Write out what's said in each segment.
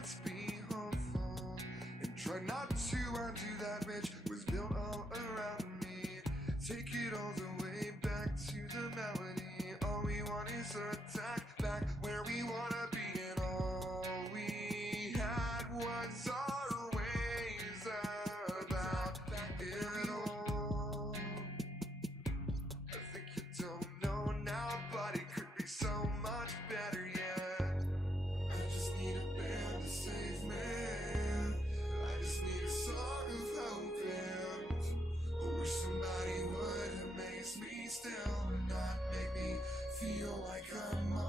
let's be hopeful and try not to undo that which was built all around me. Take it all the way back to the melody. All we want is attack, back where we wanna be, and all we had was our ways about it all. I think you don't know now, but it could be so much better yet. I just need a band to save me. I just need a song of hope, and I wish somebody would amaze me still, and not make me feel like I'm alone.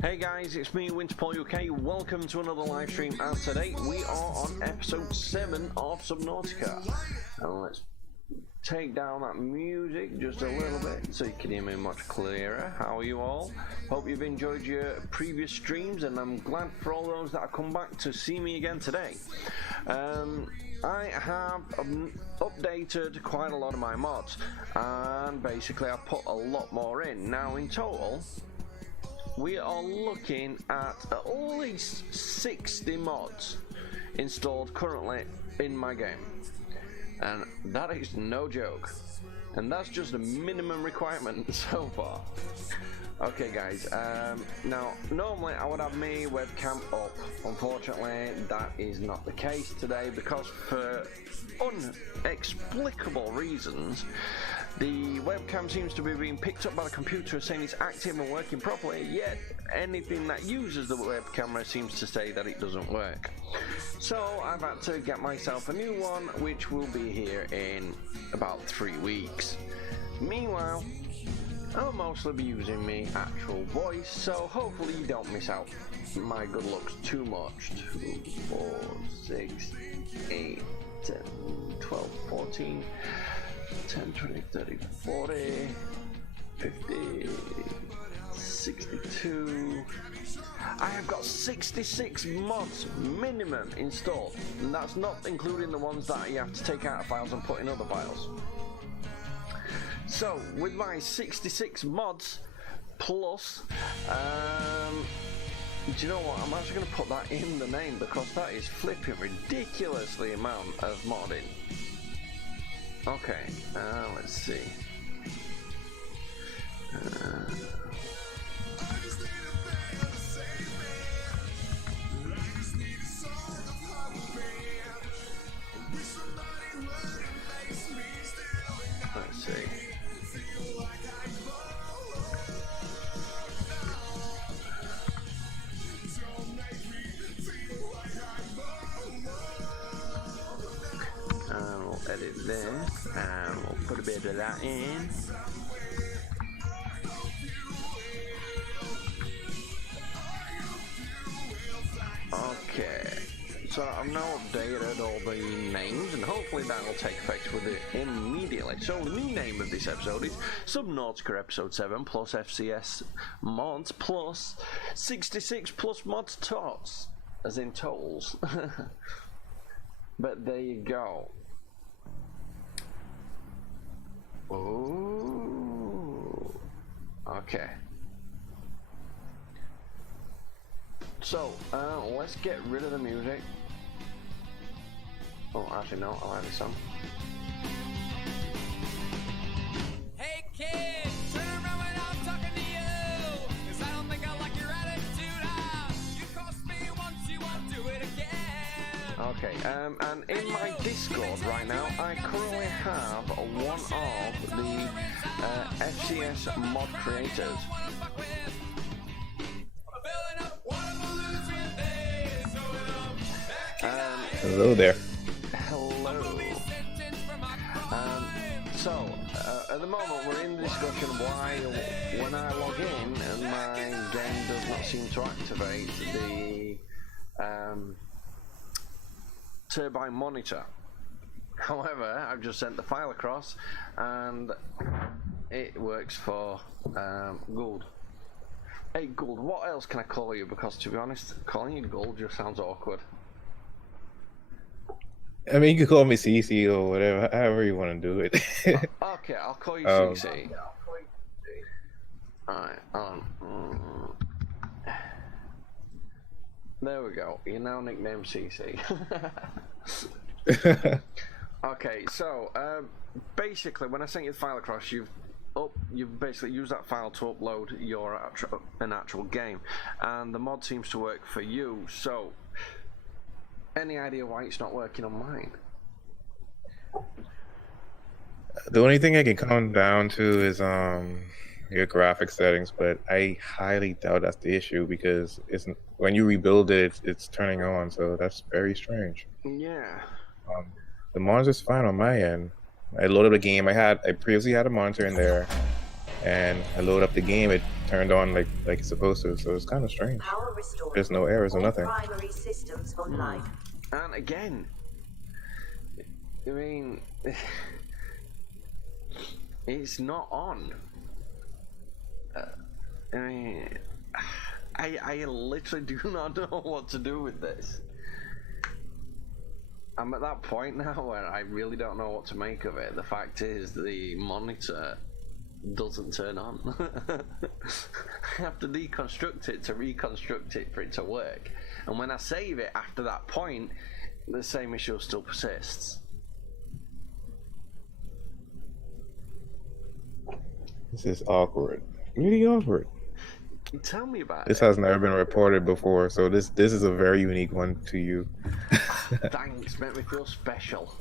Hey guys, it's me, winterpauluk. Welcome to another live stream, and today we are on episode 7 of Subnautica. And let's take down that music just a little bit so you can hear me much clearer. How are you all? Hope you've enjoyed your previous streams, and I'm glad for all those that have come back to see me again today. I have updated quite a lot of my mods, and basically I've put a lot more in. Now in total, we are looking at least 60 mods installed currently in my game, and that is no joke, and that's just a minimum requirement so far. Okay guys, now normally I would have my webcam up. Unfortunately that is not the case today, because for unexplicable reasons the webcam seems to be being picked up by the computer saying it's active and working properly, yet anything that uses the web camera seems to say that it doesn't work. So I've had to get myself a new one, which will be here in about 3 weeks. Meanwhile, I'll mostly be using my actual voice, so hopefully you don't miss out my good looks too much. 2, 4, 6, 8, 10, 12, 14, 10, 20, 30, 40, 50, 62. I have got 66 mods minimum installed, and that's not including the ones that you have to take out of files and put in other files. So with my 66 mods plus, do you know what, I'm actually going to put that in the name, because that is flipping ridiculously amount of modding. Okay, let's see. Let's see. And we'll edit this, and we'll put a bit of that in. Okay, so I've now updated all the names, and hopefully that will take effect with it immediately. So the new name of this episode is Subnautica Episode 7 plus FCS mods plus 66 plus mods tots, as in totals. But there you go. Oh, okay. So, let's get rid of the music. Oh, actually no, I'll add this on. Hey kid, turn around when I'm talking to you, 'cause I don't think I like your attitude. You cost me once, you won't do it again. Okay, and in my Discord right now, I currently have one of the FCS mod creators. Hello there. Hello. So, at the moment we're in the discussion why when I log in and my game does not seem to activate the turbine monitor. However, I've just sent the file across and it works for good. Hey, Gold, what else can I call you? Because to be honest, calling you Gold just sounds awkward. I mean, you could call me CC or whatever, however you want to do it. Okay, I'll call you Um, CC. Alright, there we go. You're now nicknamed CC. Okay, so basically, when I sent you the file across, you've basically used that file to upload an actual game, and the mod seems to work for you. So, any idea why it's not working on mine? The only thing I can come down to is your graphic settings, but I highly doubt that's the issue because it's when you rebuild it, it's turning on. So that's very strange. Yeah. The monitor's fine on my end. I loaded the game. I previously had a monitor in there, and I loaded up the game. It turned on like it's supposed to. So it's kind of strange. There's no errors or nothing. Primary systems online. And again, I mean, it's not on. I mean, I literally do not know what to do with this. I'm at that point now where I really don't know what to make of it. The fact is, the monitor doesn't turn on. I have to deconstruct it to reconstruct it for it to work. And when I save it after that point, the same issue still persists. This is awkward. Really awkward. Tell me about This it. has never been reported before, so this is a very unique one to you. Thanks, make me feel special.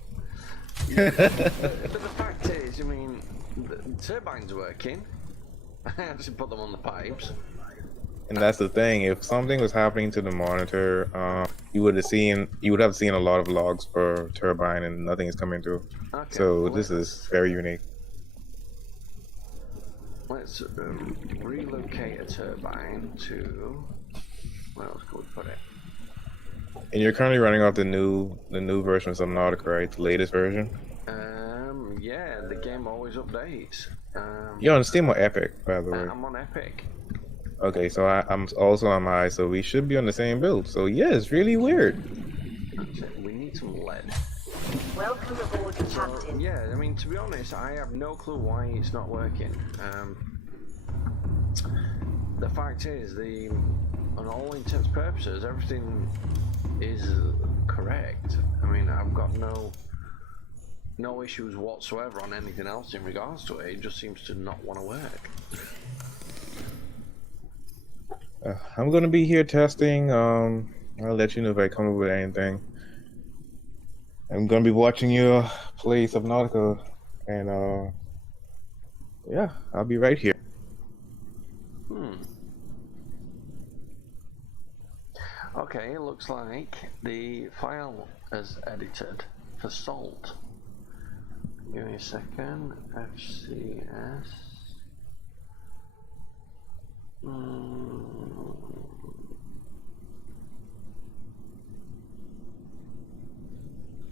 But the fact is, I mean, the turbine's working. I actually put them on the pipes. And that's the thing. If something was happening to the monitor, you would have seen a lot of logs for turbine, and nothing is coming through. Okay, So well, this is very unique. Let's relocate a turbine to. Where else could we put it? And you're currently running off the new version of Subnautica, right? The latest version. Yeah, the game always updates. You're on Steam or Epic, by the way. I'm on Epic. Okay, so I'm also on my, so we should be on the same build. So yeah, it's really weird. That's it. We need some lead. Welcome aboard, Captain. Yeah, I mean, to be honest, I have no clue why it's not working. The fact is, on all intents and purposes, everything is correct. I mean, I've got no issues whatsoever on anything else in regards to it. It just seems to not want to work. I'm gonna be here testing. I'll let you know if I come up with anything. I'm gonna be watching you play Subnautica, and yeah, I'll be right here. Okay, it looks like the file is edited for salt. Give me a second. FCS.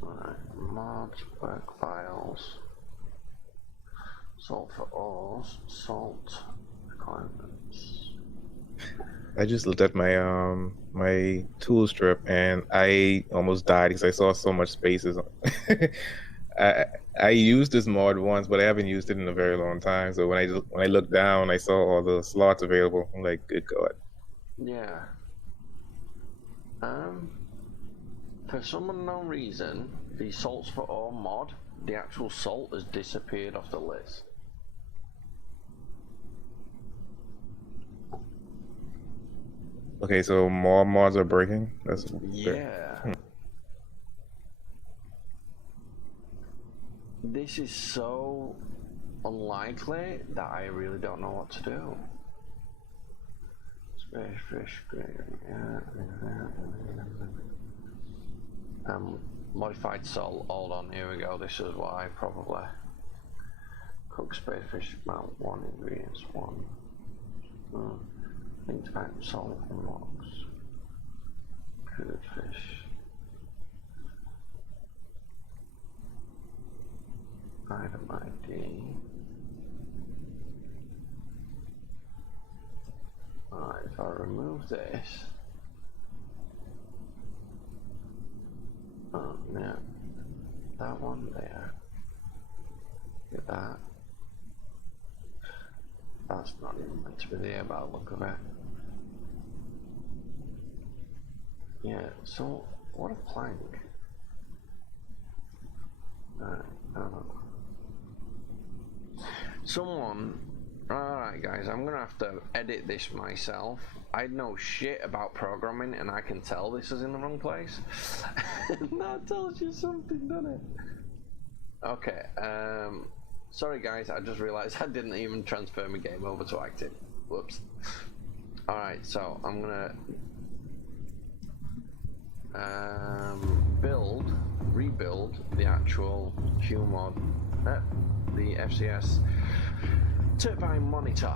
Right, mods, work files. Salt for ores, salt requirements. I just looked at my my tool strip, and I almost died because I saw so much spaces. I used this mod once, but I haven't used it in a very long time. So when I looked down, I saw all the slots available. I'm like, good God. Yeah. For some unknown reason, the salts for ore mod, the actual salt has disappeared off the list. Okay, so more mods are breaking. That's Yeah. This is so unlikely that I really don't know what to do. Space fish, yeah. Modified salt. Hold on, here we go. This is why probably. Cook space fish amount 1, ingredients 1. Link type salt unlocks. Good fish. Item ID. Alright, if I remove this. Oh, yeah. That one there. Look at that. That's not even meant to be there by the look of it. Yeah, so what a plank. Someone. Alright guys, I'm gonna have to edit this myself. I know shit about programming and I can tell this is in the wrong place. That tells you something, doesn't it? Okay, sorry guys, I just realized I didn't even transfer my game over to active. Whoops. Alright, so I'm gonna rebuild the actual QMod, the FCS turbine monitor.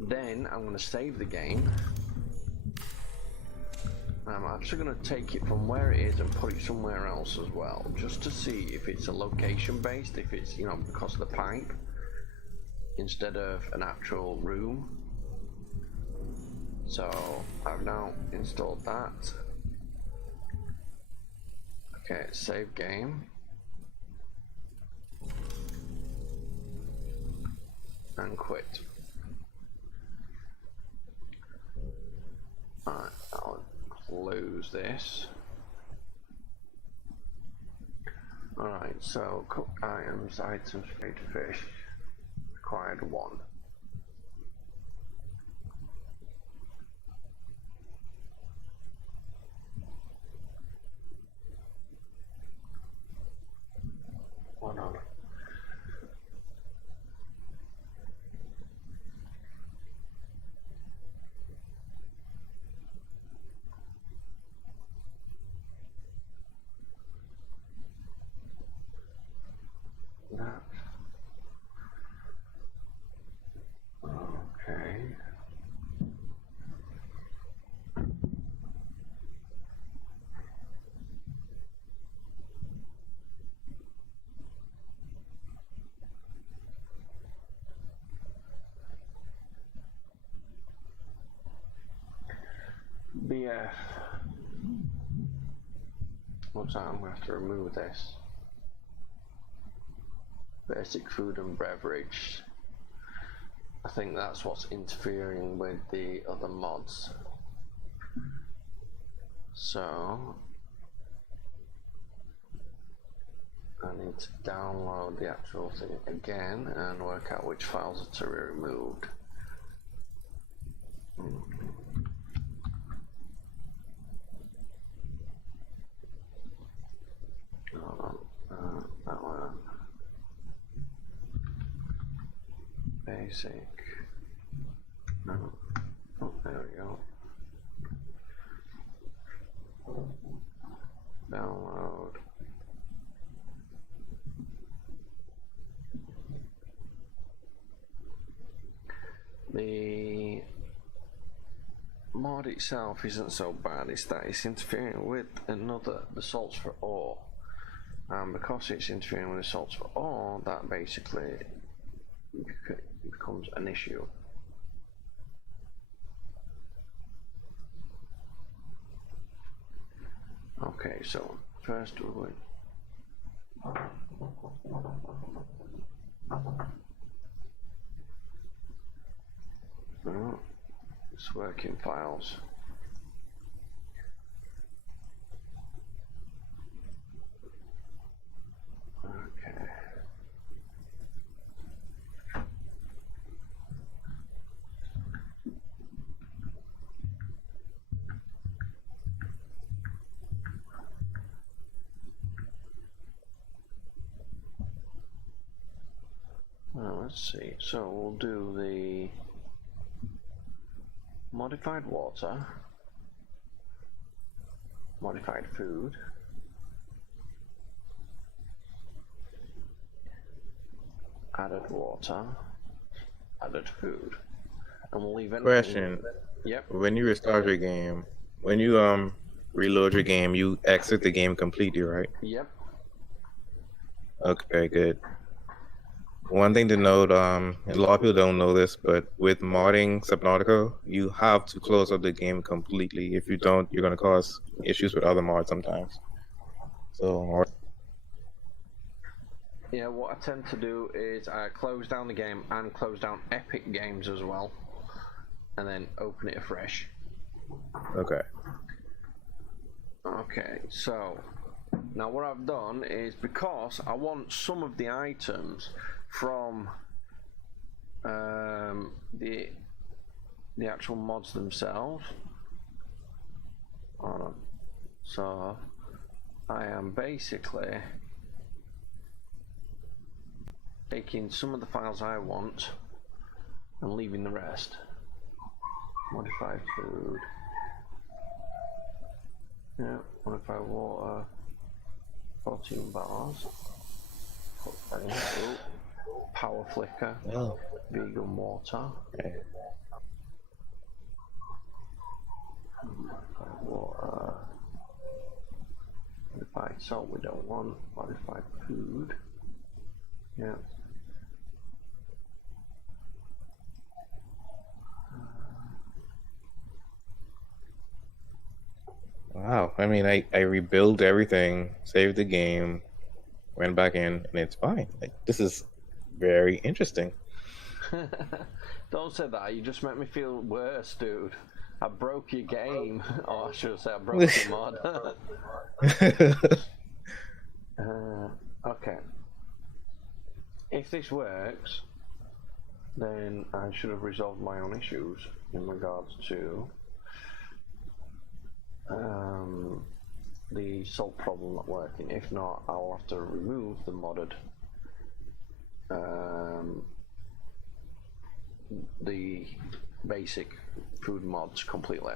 Then I'm going to save the game. I'm actually going to take it from where it is and put it somewhere else as well, just to see if it's a location based, if it's, you know, because of the pipe instead of an actual room. So I've now installed that. Okay, save game. And quit. Alright, I'll close this. Alright, so cooked items, straight fish, required 1. One on. That. Okay. BF. Looks like I'm going to have to remove this. Basic food and beverage. I think that's what's interfering with the other mods. So I need to download the actual thing again and work out which files are to be removed. That one. Basic. No. Oh, there we go. Download. The mod itself isn't so bad, it's that it's interfering with the salts for ore. Because it's interfering with the salts for ore, that basically becomes an issue. Okay, so first we're going. Oh, it's working files. Okay. Well, let's see. So we'll do the modified water, modified food, added water, added food, and we'll leave anything. Question. Yep. When you restart your game, when you reload your game, you exit the game completely, right? Yep. Okay, good. one thing to note, a lot of people don't know this, but with modding Subnautica, you have to close up the game completely. If you don't, you're going to cause issues with other mods sometimes. So, Yeah, what I tend to do is I close down the game and close down Epic Games as well, and then open it afresh. okay. Okay, so now what I've done is, because I want some of the items from the actual mods themselves. Hold on. So I am basically taking some of the files I want and leaving the rest. Modify food. Yeah, modify water. 14 bars. Put that in. Oh, power flicker. Oh. Vegan water. Okay. Modify water. Modify salt we don't want. Modify food. Yeah. Wow. I mean, I rebuilt everything, saved the game, went back in, and it's fine. Like, this is very interesting. Don't say that, you just make me feel worse, dude. I broke your game. Oh, I should say I broke your mod. Okay. If this works, then I should have resolved my own issues in regards to the salt problem not working. If not, I'll have to remove the modded the basic food mods completely.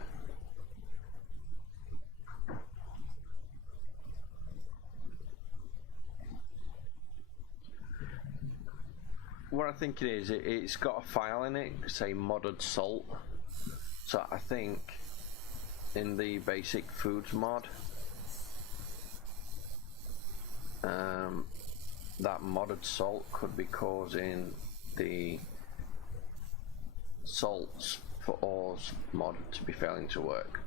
What I think it is, it's got a file in it, say modded salt. So I think in the basic foods mod, that modded salt could be causing the salts for ores mod to be failing to work.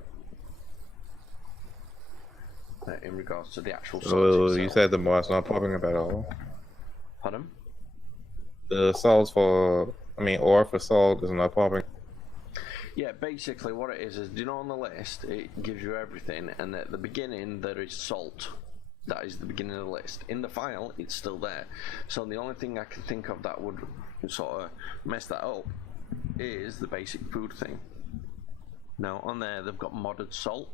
In regards to the actual salts So itself. you said the mod's not popping up at all? Pardon? The salts for, ore for salt is not popping. Yeah, basically what it is, you know, on the list it gives you everything, and at the beginning there is salt. That is the beginning of the list. In the file it's still there. So the only thing I can think of that would sort of mess that up is the basic food thing. Now on there they've got modded salt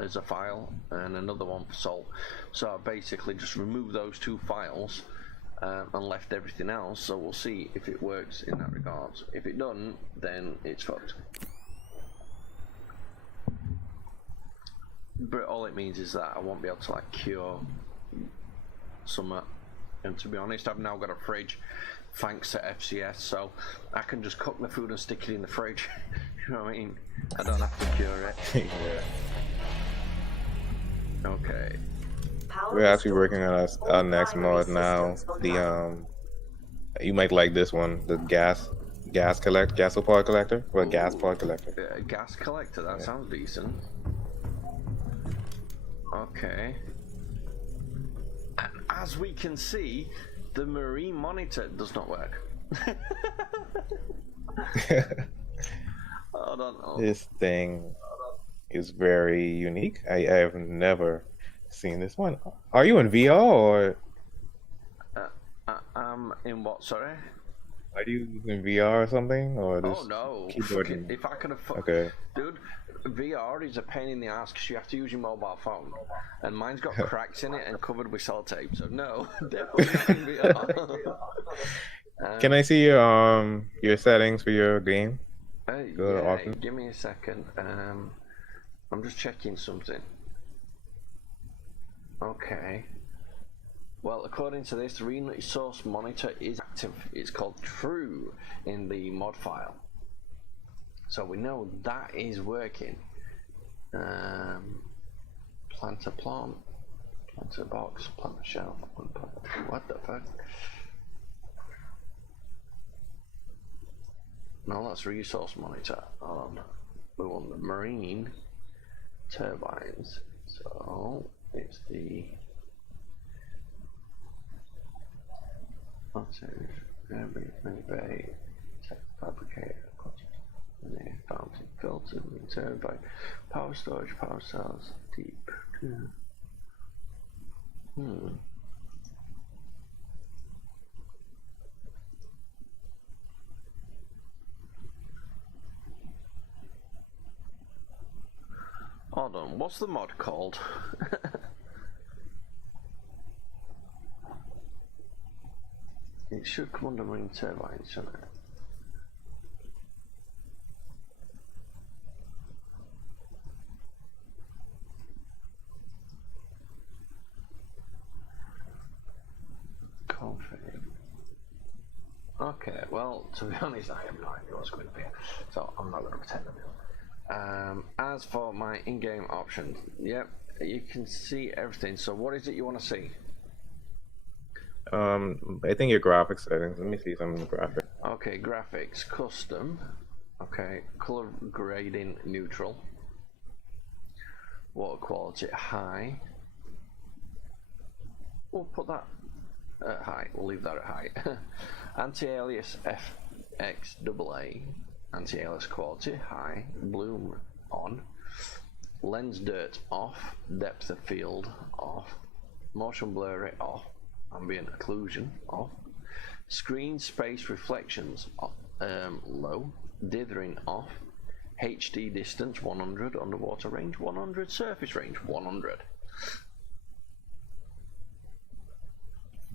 as a file and another one for salt. So I basically just removed those two files and left everything else, so we'll see if it works in that regard. If it doesn't, then it's fucked. But all it means is that I won't be able to like cure summer. And to be honest, I've now got a fridge thanks to FCS, so I can just cook the food and stick it in the fridge. You know what I mean? I don't have to cure it. Okay. We're actually working on our next mod now. The you might like this one, the gas pod collector, or gas pod collector. Gas collector, that sounds decent. Okay. And as we can see, the marine monitor does not work. Hold on. Oh. This thing is very unique. I have never seen this one. Are you in VR or? I'm in what? Sorry. Are you in VR or something, or this? Oh no! Keyboard If I could have, okay. Dude, VR is a pain in the ass because you have to use your mobile phone, and mine's got cracks in it and covered with sellotape. So no, definitely not in VR. Can I see your settings for your game? Yeah, give me a second. I'm just checking something. Okay. Well, according to this, the resource monitor is active. It's called True in the mod file. So we know that is working. Plant a plant, plant a box, plant a shelf. What the fuck? No, that's resource monitor. Hold on. We want the marine turbines. So it's the many bay fabricator, fountain filter, turbine, power storage, power cells, deep. Hold on, what's the mod called? It should come under marine turbines, shouldn't it? Config. Okay, well, to be honest, I have no idea what's going to be, so I'm not going to pretend to do. As for my in-game options, yep, you can see everything. So what is it you want to see? I think your graphics settings. Let me see some of the graphics. Okay, graphics, custom. Okay, color grading, neutral. Water quality, high. We'll put that at high. We'll leave that at high. Anti-alias FXAA. Anti-alias quality, high. Bloom, on. Lens dirt, off. Depth of field, off. Motion blurry, off. Ambient occlusion, off. Screen space reflections, low. Dithering, off. HD distance, 100. Underwater range, 100. Surface range, 100.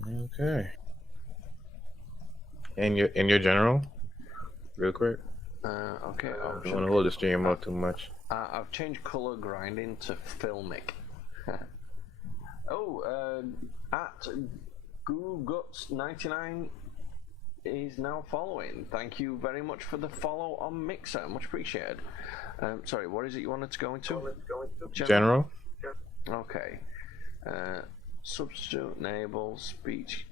Okay. And your general, real quick. Okay. I don't want to hold the stream up too much. I've changed color grinding to filmic. Oh, at GooGuts99 is now following. Thank you very much for the follow on Mixer. Much appreciated. Sorry, what is it you wanted to go into? General. Okay. Substitute, enable, speech,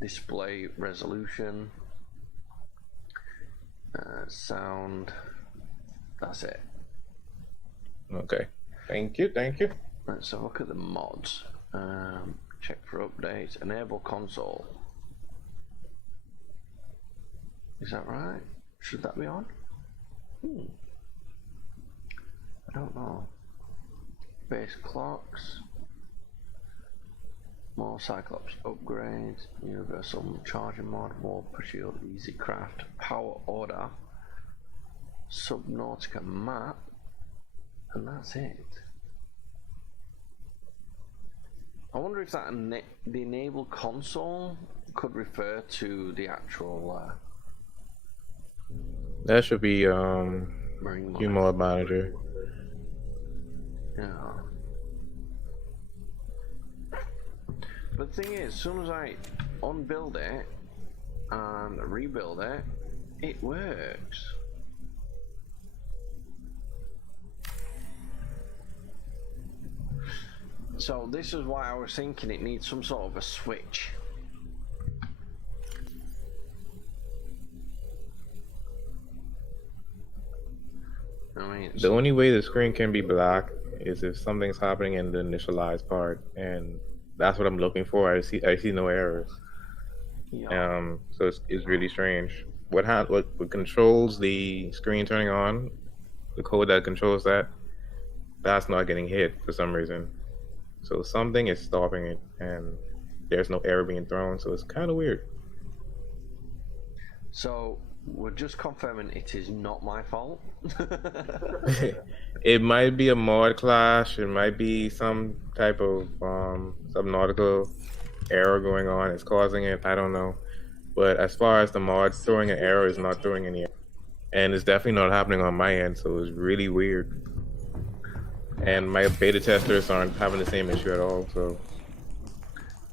display resolution, sound. That's it. Okay. Thank you. Thank you. Let's have a look at the mods. Check for updates. Enable console. Is that right? Should that be on? I don't know. Base clocks. More Cyclops upgrades. Universal charging mod. Warp shield. Easy craft. Power order. Subnautica map. And that's it. I wonder if that the enable console could refer to the actual That should be marine mod manager. Yeah. But the thing is, as soon as I unbuild it and rebuild it, it works. So this is why I was thinking it needs some sort of a switch. I mean, The only way the screen can be black is if something's happening in the initialized part, and that's what I'm looking for. I see no errors. yeah. So it's really strange. What controls the screen turning on? The code that controls that's not getting hit for some reason. So something is stopping it, and there's no error being thrown. So it's kind of weird. So we're just confirming it is not my fault. It might be a mod clash. It might be some type of Subnautica error going on. It's causing it. I don't know. But as far as the mod throwing an error, is not throwing any error. And it's definitely not happening on my end. So it's really weird. And my beta testers aren't having the same issue at all. So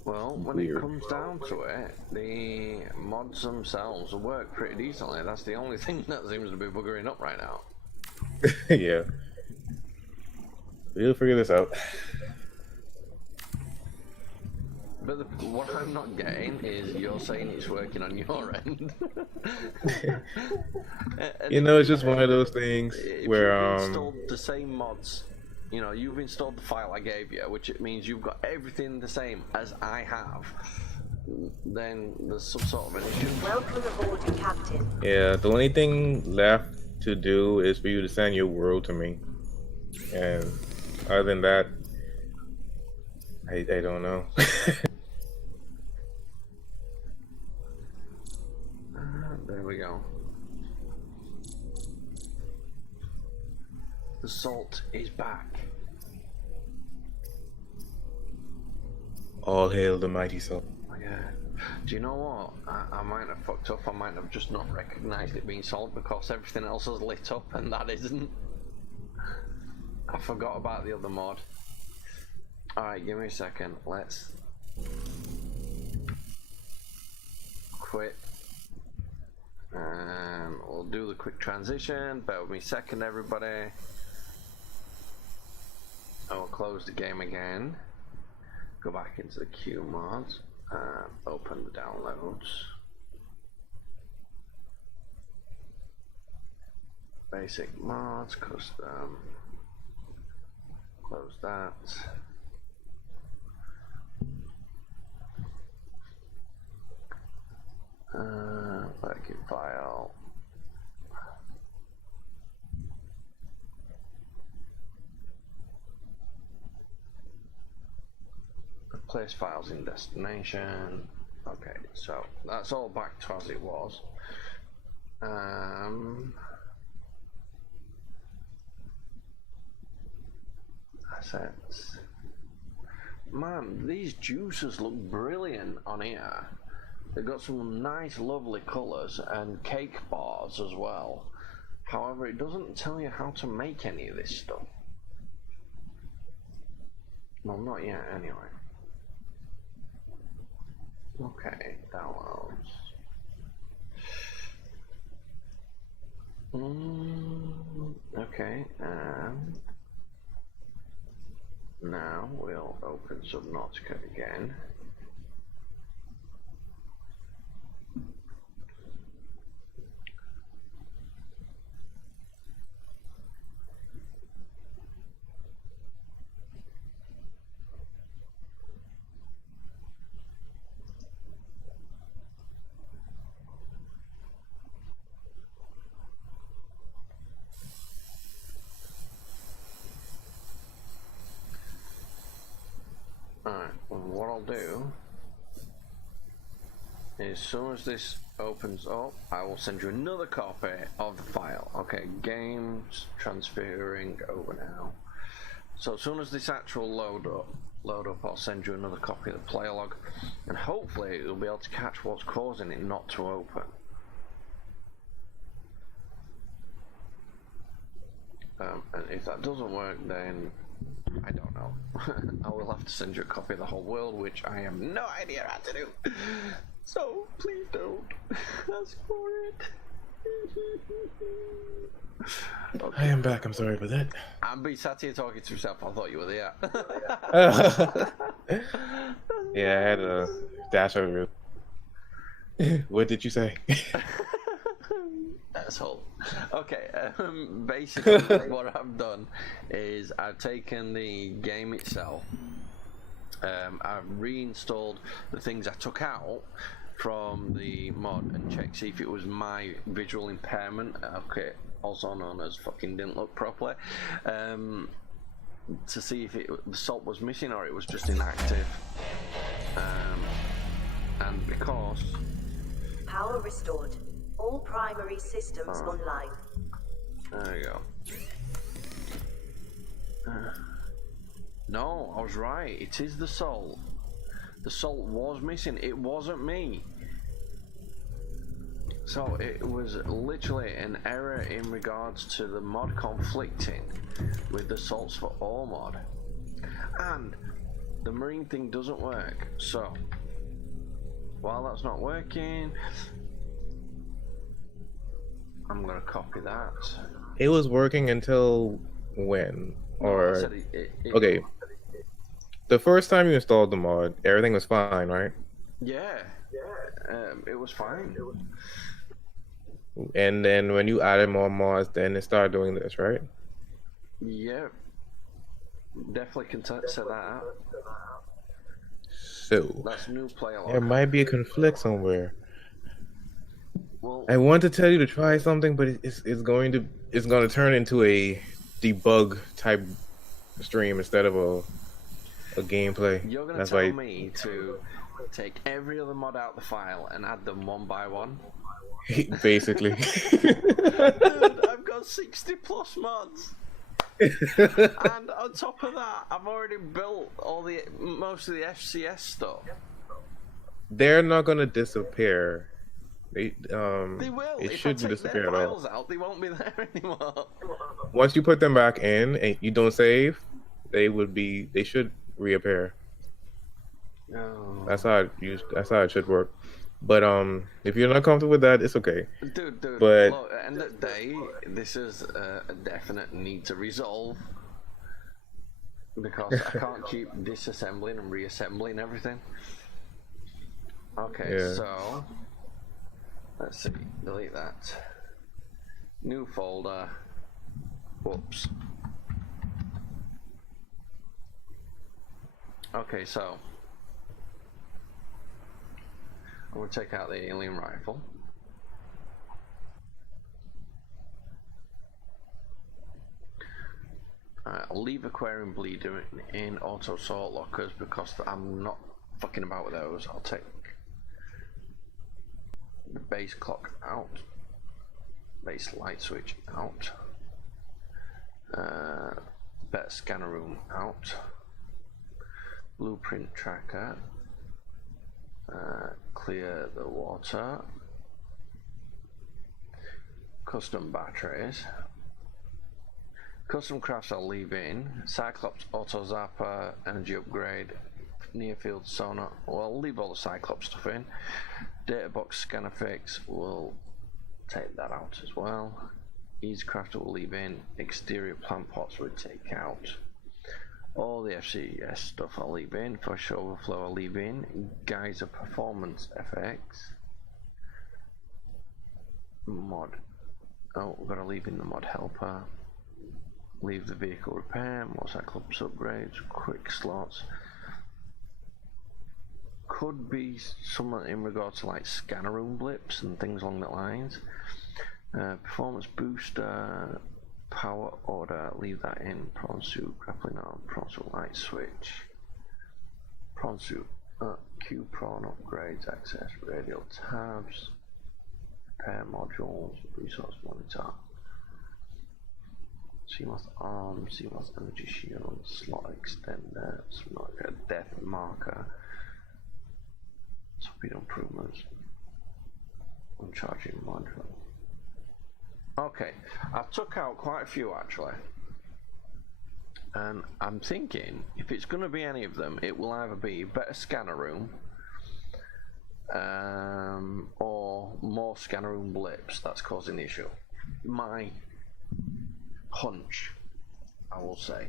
Well, when it comes down to it, the mods themselves work pretty decently. That's the only thing that seems to be buggering up right now. yeah, we'll figure this out. But what I'm not getting is you're saying it's working on your end. You know, it's just one of those things If where you've installed the same mods, you know, you've installed the file I gave you, which it means you've got everything the same as I have, then there's some sort of an issue. Welcome aboard, Captain. yeah, the only thing left to do is for you to send your world to me, and other than that, I don't know. There we go. The salt is back. All hail the mighty soul. Yeah. Do you know what? I might have fucked up. I might have just not recognised it being salt because everything else is lit up and that isn't. I forgot about the other mod. Alright, give me a second. Let's quit. And we'll do the quick transition. Bear with me a second, everybody. I will close the game again. Go back into the queue mods. Open the downloads. Basic mods, custom. Close that. Working file. Place files in destination. Okay, so that's all back to as it was. Assets. Man, these juices look brilliant on here. They've got some nice, lovely colours and cake bars as well. However, it doesn't tell you how to make any of this stuff. Well, not yet, anyway. Okay, downloads. Okay, and now we'll open Subnautica again. Alright, well, what I'll do is as soon as this opens up, I will send you another copy of the file. Okay, games transferring over now. So as soon as this actual load up, I'll send you another copy of the player log, and hopefully you'll be able to catch what's causing it not to open. And if that doesn't work, then I don't know. I will have to send you a copy of the whole world, which I have no idea how to do. So please don't ask for it. Okay. I am back. I'm sorry for that. I'm be sat here talking to myself. I thought you were there. Yeah, I had a dash over. What did you say? Asshole. Okay, basically what I've done is I've taken the game itself, I've reinstalled the things I took out from the mod and checked see if it was my visual impairment, okay, also known as fucking didn't look properly, to see if the salt was missing or it was just inactive, and because Power restored. All primary systems online. there you go. No, I was right. It is the salt. The salt was missing. It wasn't me. So it was literally an error in regards to the mod conflicting with the salts for all mod. And the marine thing doesn't work. So while that's not working, I'm gonna copy that. It was working until when? Or I said okay. The first time you installed the mod, everything was fine, right? Yeah. It was fine. And then when you added more mods, then it started doing this, right? Yeah. Definitely can set that up. So That's new player there log. might be a conflict somewhere. Well, I want to tell you to try something, but it's going to turn into a debug type stream instead of a gameplay. you're gonna That's tell why, me to take every other mod out the file and add them one by one. basically. Dude, I've got 60 plus mods. And on top of that, I've already built most of the FCS stuff. They're not going to disappear. They will. It If I shouldn't take disappear their at all. files out, they won't be there anymore. Once you put them back in and you don't save, they should reappear. No. That's how it should work. But if you're not comfortable with that, it's okay. Dude, But- look, at the end of the day, this is a definite need to resolve. Because I can't keep disassembling and reassembling everything. Okay, Yeah. so let's see, delete that. New folder. Whoops. Okay, so I'm gonna take out the alien rifle. I'll leave aquarium bleeder in auto sort lockers because I'm not fucking about with those. I'll take the base clock out, base light switch out, better scanner room out, blueprint tracker, clear the water, custom batteries. Custom crafts I'll leave in. Cyclops auto zapper, energy upgrade, near field sonar. Well, I'll leave all the Cyclops stuff in. Data box scanner fix, we'll take that out as well. Ease crafter will leave in. Exterior plant pots we'll take out. All the FCS stuff I'll leave in. Flush overflow I'll leave in. Geyser performance FX. Mod. Oh, we've got to leave in the mod helper. Leave the vehicle repair, more Cyclops upgrades, quick slots. Could be something in regards to like scanner room blips and things along that lines. Performance booster, power order, leave that in. Prawn suit, grappling arm, prawn suit light switch. Prawn suit, Q prawn upgrades, access radial tabs, repair modules, resource monitor. CMOS arm, CMOS energy shield, slot extender, Subnautica death marker, speed improvements, uncharging module. Okay, I took out quite a few actually, and I'm thinking if it's going to be any of them, it will either be better scanner room, or more scanner room blips that's causing the issue. My hunch, I will say.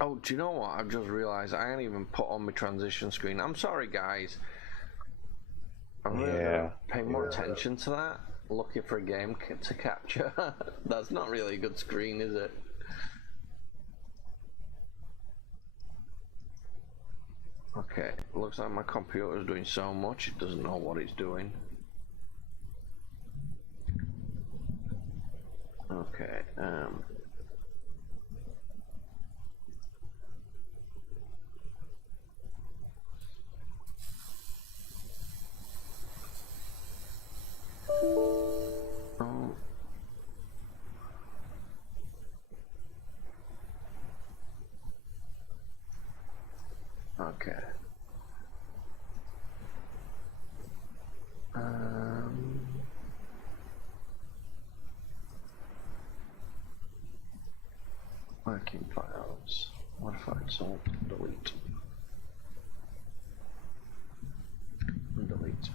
Oh, do you know what? I've just realised I ain't even put on my transition screen. I'm sorry, guys. I'm really gonna pay more attention to that. Looking for a game to capture. That's not really a good screen, is it? Okay, looks like my computer is doing so much it doesn't know what it's doing. Okay, oh. Okay. cancel, delete. Delete.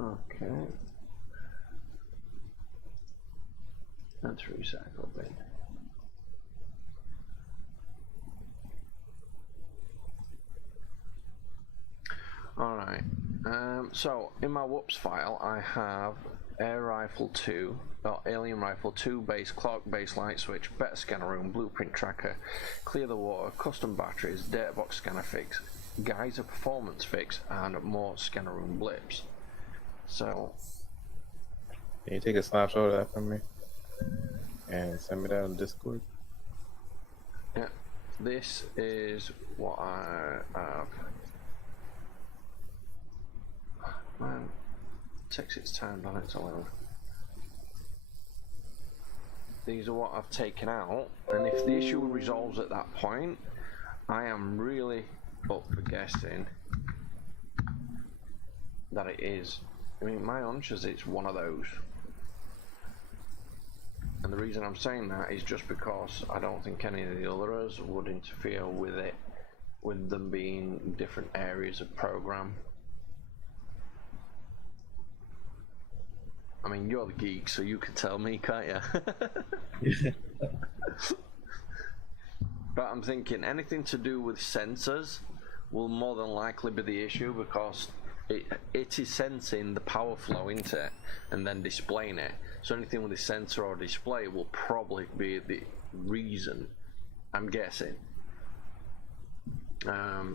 Okay. That's recycle bin. Alright, so in my whoops file I have Air Rifle 2, or Alien Rifle 2 base clock, base light switch, better scanner room, blueprint tracker, clear the water, custom batteries, data box scanner fix, geyser performance fix, and more scanner room blips. So, can you take a snapshot of that from me and send me that on Discord? yeah, this is what I have. Man, it takes its time, doesn't it, to load. These are what I've taken out, and if the issue resolves at that point, I am really up for guessing that it is. I mean, my hunch is it's one of those. And the reason I'm saying that is just because I don't think any of the others would interfere with it, with them being different areas of program. I mean, you're the geek, so you can tell me, can't you? But I'm thinking anything to do with sensors will more than likely be the issue, because it is sensing the power flow into it and then displaying it. So anything with a sensor or display will probably be the reason, I'm guessing. But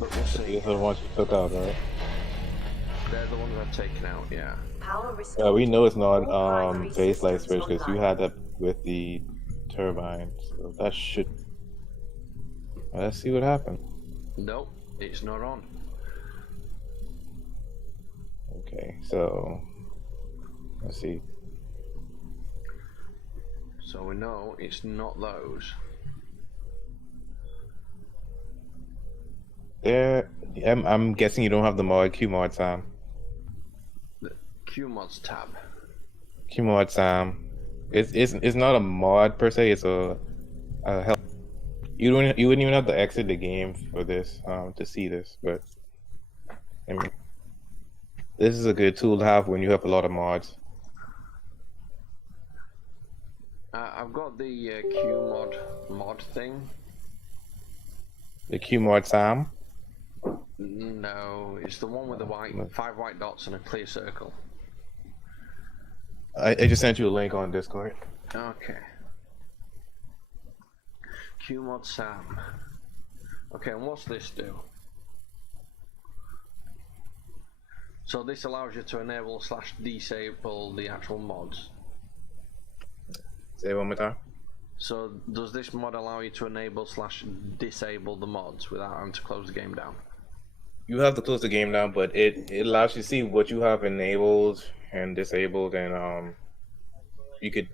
we'll see. These are the ones you took out, right? They're the ones I've taken out, yeah. Power restored. Yeah, we know it's not All primary base light systems switch because you online. had that with the turbine, so that should. Let's see what happened. Nope, it's not on. Okay, so let's see. So we know it's not those. There, I'm guessing you don't have the mod QMod Sam. The QMods tab. QMod Sam. It's not a mod per se. It's a help. You wouldn't even have to exit the game for this to see this, but I mean, this is a good tool to have when you have a lot of mods. I've got the QMod mod thing. The QMod Sam. No, it's the one with the five white dots and a clear circle. I just sent you a link on Discord. Okay. QMod Sam. Okay, and what's this do? So this allows you to enable / disable the actual mods. Say it one more time. So does this mod allow you to enable / disable the mods without having to close the game down? You have to close the game down, but it allows you to see what you have enabled and disabled, and you could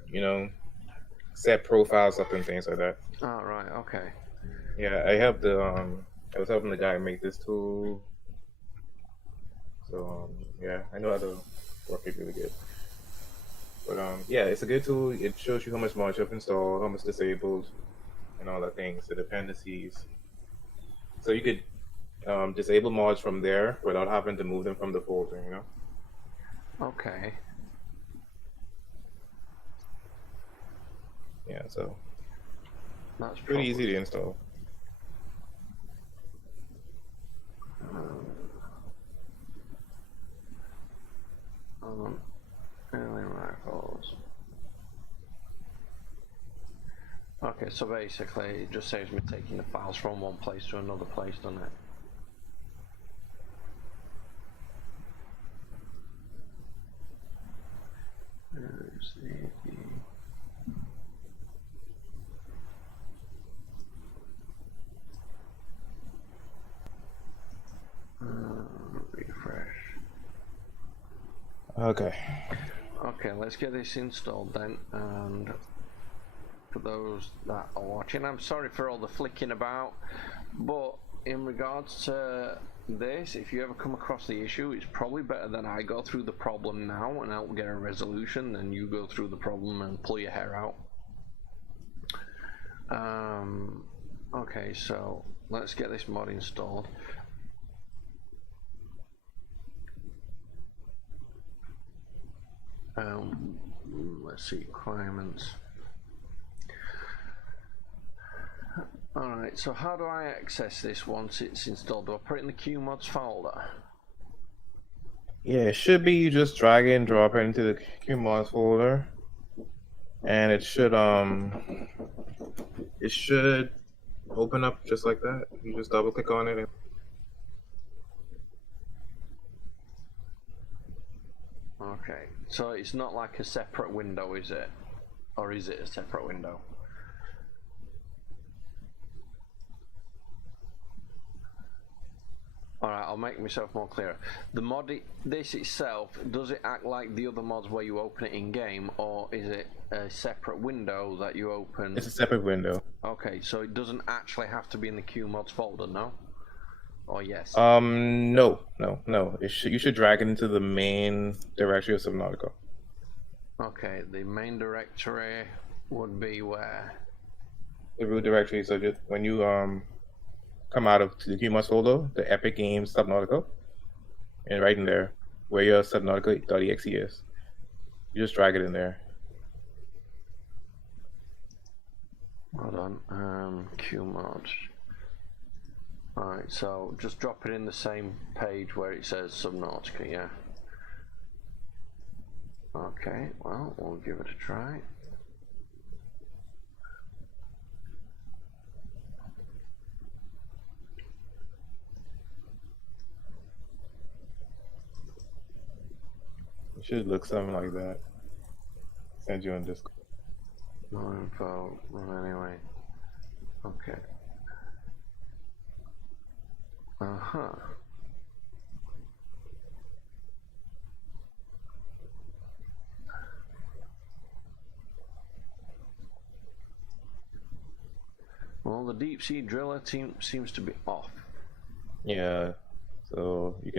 set profiles up and things like that. Oh, right, okay. Yeah, I have the I was helping the guy make this tool, so yeah, I know how to work it really good. But yeah, it's a good tool. It shows you how much mods you have installed, how much disabled, and all that things, the dependencies. So you could disable mods from there without having to move them from the folder, Okay. Yeah, so That's pretty easy to install. Alien rifles. Okay, so basically it just saves me taking the files from one place to another place, doesn't it? There's the refresh. Okay. Okay, let's get this installed then, and for those that are watching, I'm sorry for all the flicking about, but in regards to this, if you ever come across the issue, it's probably better that I go through the problem now and help get a resolution than you go through the problem and pull your hair out. Okay, so let's get this mod installed. Let's see, requirements. Alright, so how do I access this once it's installed? Do I put it in the QMods folder? Yeah, it should be. You just drag it and drop it into the QMods folder, and it should open up just like that. You just double click on it. And okay, so it's not like a separate window, is it? Or is it a separate window? Alright, I'll make myself more clear. The mod, this itself, does it act like the other mods where you open it in game, or is it a separate window that you open? it's a separate window. Okay, so it doesn't actually have to be in the QMods folder, no? Or yes? No. You should drag it into the main directory of Subnautica. Okay, the main directory would be where? The root directory. So just when you come out of the QMods folder, the Epic Games Subnautica, and right in there, where your Subnautica.exe is, you just drag it in there. Hold on, QMods. Alright, so just drop it in the same page where it says Subnautica, yeah? Okay, well, we'll give it a try. It should look something like that. Send you on Discord. No info, well, anyway. Okay. Uh-huh. Well, the deep sea driller seems to be off. Yeah. So you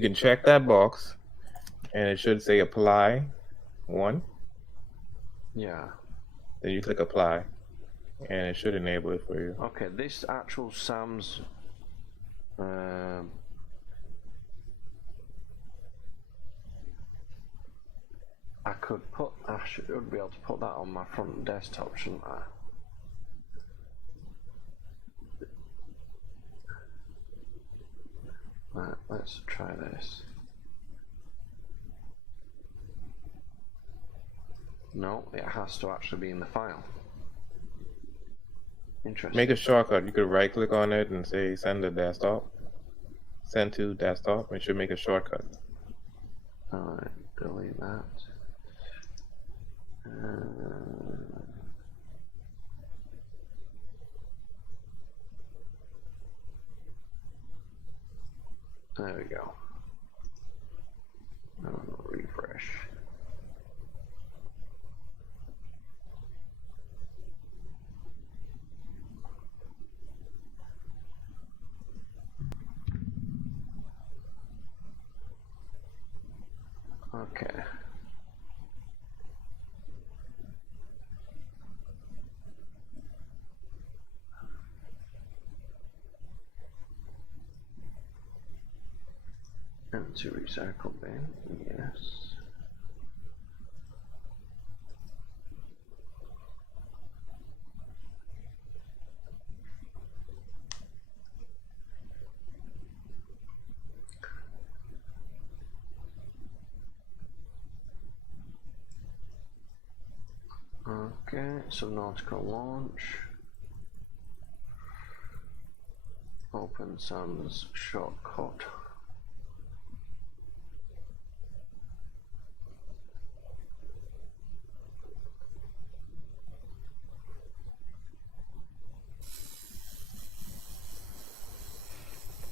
can check that box, and it should say apply 1. Yeah. Then you click apply, and it should enable it for you. Okay, this actual Sam's I should be able to put that on my front desktop, shouldn't I? Right, let's try this. No, it has to actually be in the file. Interesting. Make a shortcut. You could right click on it and say send to desktop. Send to desktop. It should make a shortcut. Alright, delete that. There we go. Refresh. Okay. Empty recycle bin, yes. Okay, Subnautica launch. Open Sam's shortcut.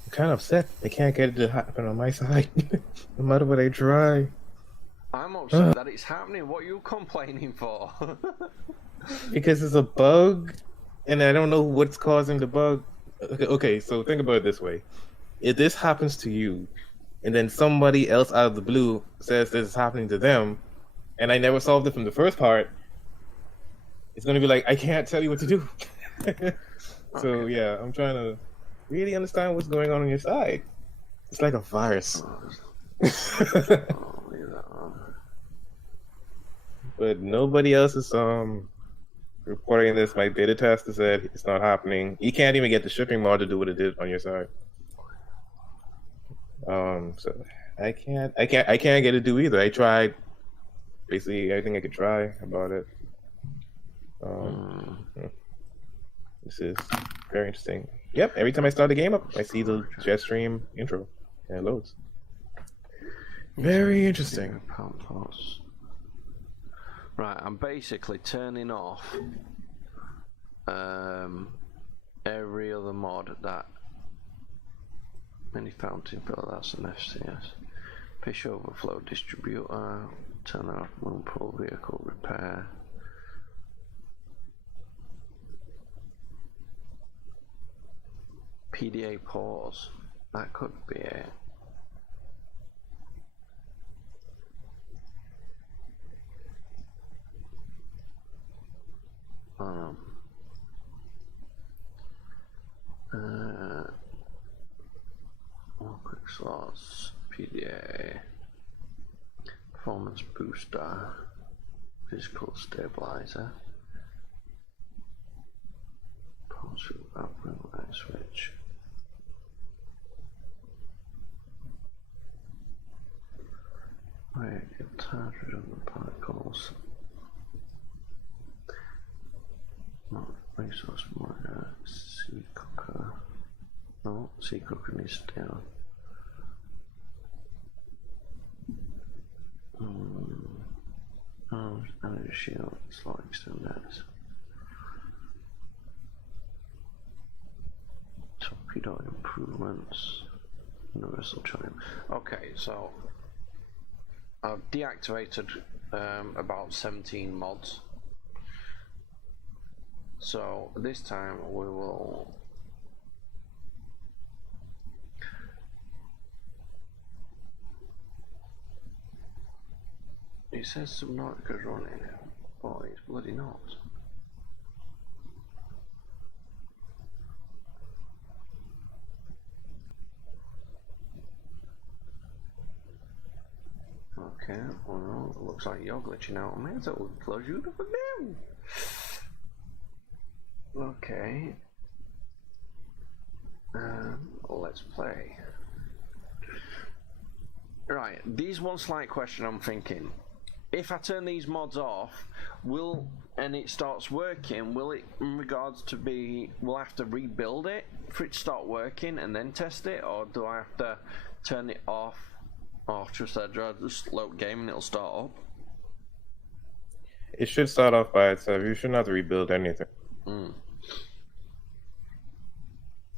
I'm kind of upset. They can't get it to happen on my side. No matter what I try. I'm upset that it's happening. What are you complaining for? Because it's a bug, and I don't know what's causing the bug. Okay, so think about it this way: if this happens to you, and then somebody else out of the blue says this is happening to them, and I never solved it from the first part, it's gonna be like I can't tell you what to do. So Okay. yeah, I'm trying to really understand what's going on your side. It's like a virus. I'll leave that on. But nobody else is reporting this. My beta tester said it's not happening. You can't even get the shipping mod to do what it did on your side. So I can't get it to do either. I tried basically everything I could try about it. This is very interesting. Yep, every time I start the game up, I see the Jetstream intro and it loads. Very interesting. Right, I'm basically turning off every other mod that mini fountain filler, that's an FCS. Fish overflow distributor, turn off moonpool vehicle repair. PDA pause, that could be it. More quick slots, PDA, performance booster, physical stabilizer, pulse output light switch. Wait, get tired of the particles. Resource miner, sea cooker. No, sea cooker needs to down. Oh, energy shield, slow extenders. Torpedo improvements. Universal chime. Okay, so I've deactivated about 17 mods. So this time we will it says Subnautica's running, but it's bloody not. Okay, well, it looks like you're glitching out on me, so we'll close you up again. Okay. Let's play. Right, these one slight question I'm thinking. If I turn these mods off, and it starts working, will it, in regards to we'll have to rebuild it for it to start working and then test it, or do I have to turn it off after just load game and it'll start up? It should start off by itself. You shouldn't have to rebuild anything.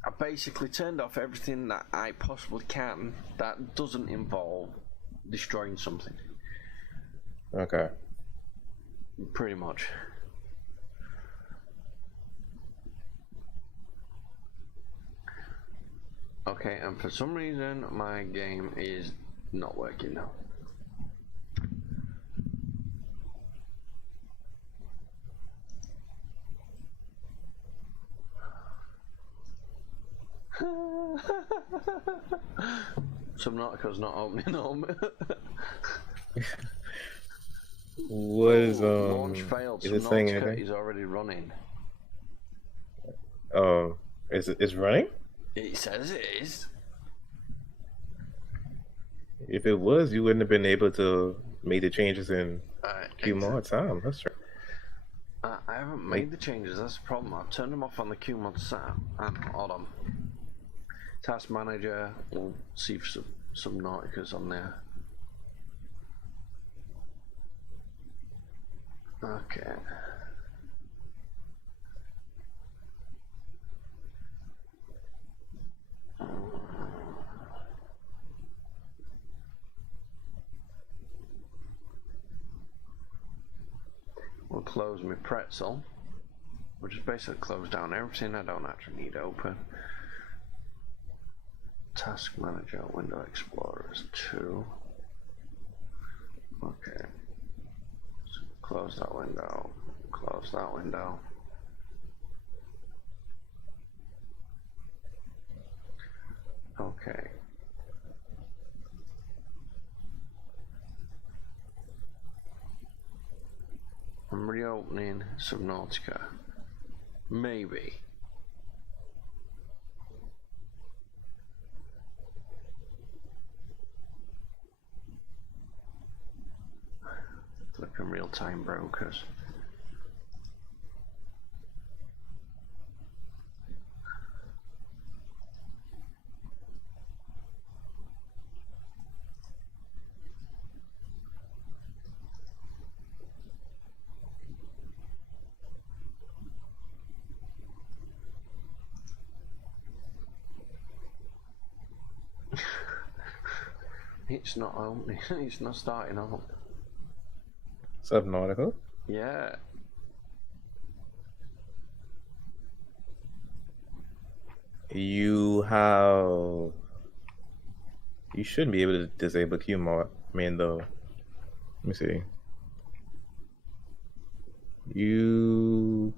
I basically turned off everything that I possibly can that doesn't involve destroying something. Okay. Pretty much. Okay, and for some reason my game is not working now. Subnautica's not opening up. What is launch failed. is it saying Subnautica anything? is already running. It's running? It says it is. If it was, you wouldn't have been able to make the changes in QMod time. That's true. I haven't made the changes, that's the problem. I've turned them off on the QMod SAP. Hold on. Task manager, we'll see if Subnautica's on there. Okay. We'll close my pretzel. We'll just basically close down everything I don't actually need open. Task Manager, Window Explorers 2. Okay. So close that window. Close that window. Okay. I'm reopening Subnautica. Maybe. Flipping real-time brokers. It's not opening. It's not starting up. Subnautica? Yeah. You shouldn't be able to disable queue mod. I mean, though. Let me see. You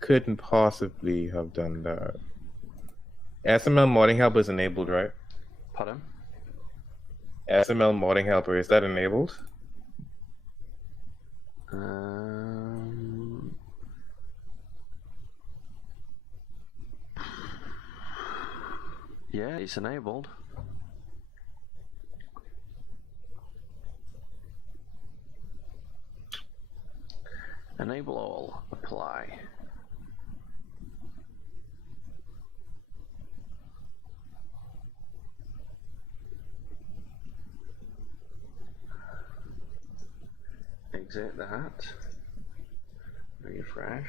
couldn't possibly have done that. SML modding helper is enabled, right? Pardon? SML modding helper, is that enabled? Yeah, it's enabled. Enable all. Apply. Exit that. Refresh.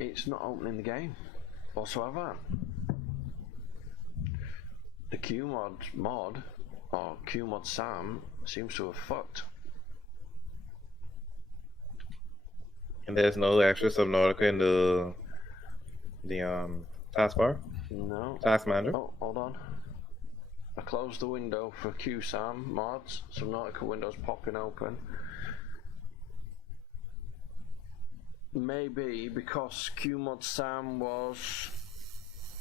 It's not opening the game whatsoever. The QMod or QMod Sam seems to have fucked. And there's no extra Subnautica in the taskbar? No. Task manager? Oh, hold on. I closed the window for QSAM mods. Subnautica windows popping open. Maybe because QMod Sam was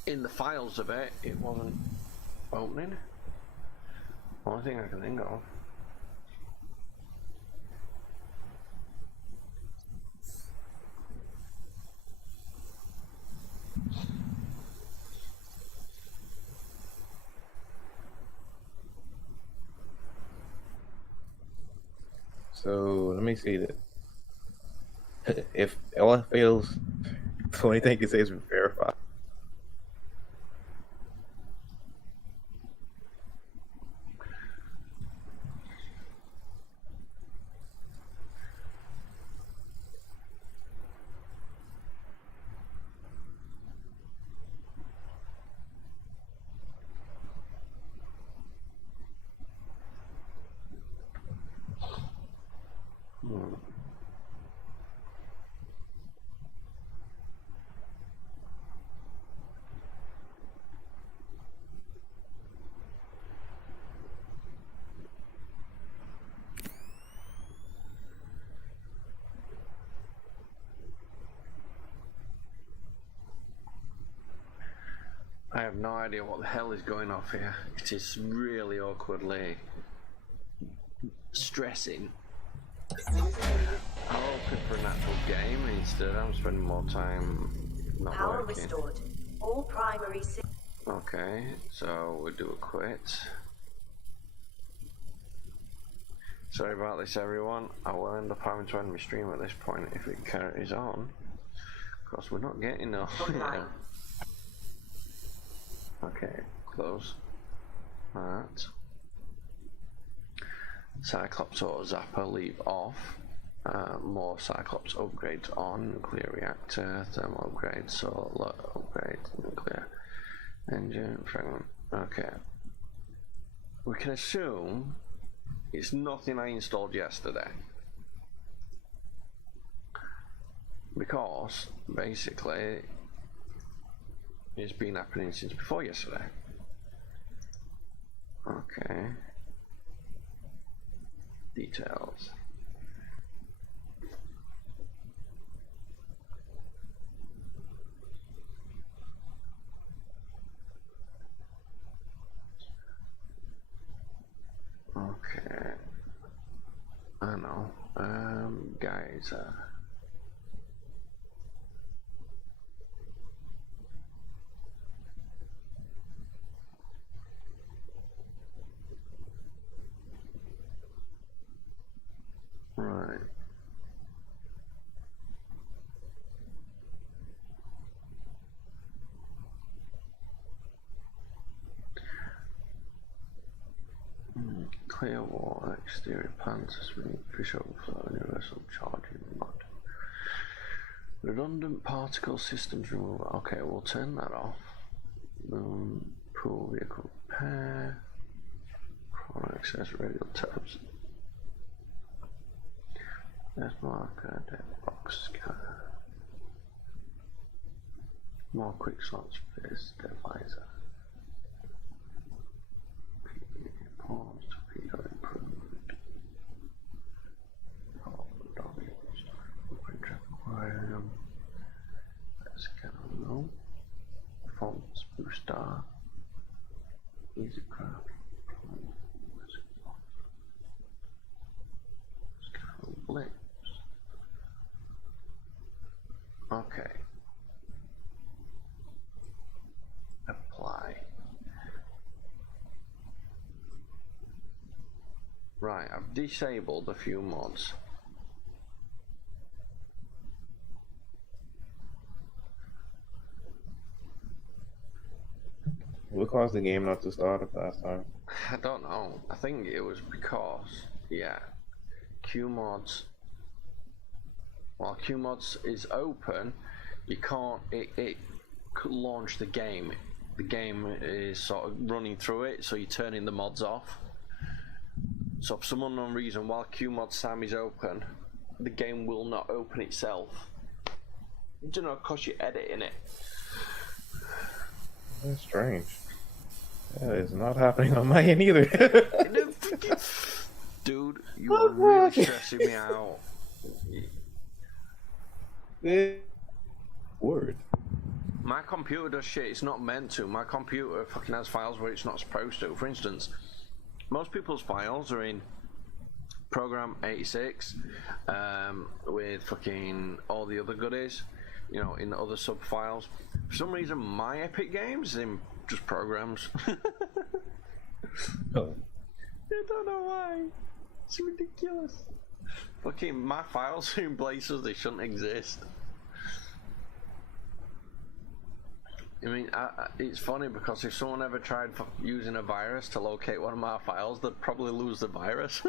in the files of it, it wasn't opening. Only thing I can think of. So let me see that. If all fails, the only thing you say is verify. I have no idea what the hell is going off here. It is really awkwardly stressing. I'm hoping for an actual game instead. I'm spending more time not Power working. restored. All primary systems. Okay, so we'll do a quit. Sorry about this, everyone. I will end up having to end my stream at this point if it carries on, because we're not getting no. Okay, close that. Cyclops or Zapper leave off. More Cyclops upgrades on. Nuclear reactor, thermal upgrade, solar upgrade, nuclear engine, fragment. Okay. We can assume it's nothing I installed yesterday, because basically it's been happening since before yesterday. Okay. Details. Okay. I know. Guys, right. Clear water, exterior plants, fish overflow, universal charging mod. Redundant particle systems removal. Okay, we'll turn that off. Pool vehicle repair. Chrome access radial tabs. Death marker, dead box scanner. More quick slots for this stabilizer. Pause, torpedo improved. Aquarium. Let's go. No. Performance booster. Easy craft. Let's go. Blips. Okay. Apply. Right, I've disabled a few mods. What caused the game not to start the last time? I don't know. I think it was because, yeah, QMods. While QMods is open, you can't. It could launch the game. The game is sort of running through it, so you're turning the mods off. So for some unknown reason, while QMod Sam is open, the game will not open itself. I don't know, because you're editing it. That's strange. That is not happening on my end either. Dude, you are really stressing me out. Word. My computer does shit it's not meant to. My computer fucking has files where it's not supposed to. For instance, most people's files are in Program 86 with fucking all the other goodies, you know, in other sub files. For some reason, my Epic Games is in just programs. Oh. I don't know why. It's ridiculous. Fucking my files are in places they shouldn't exist. I mean, it's funny because if someone ever tried using a virus to locate one of my files, they'd probably lose the virus.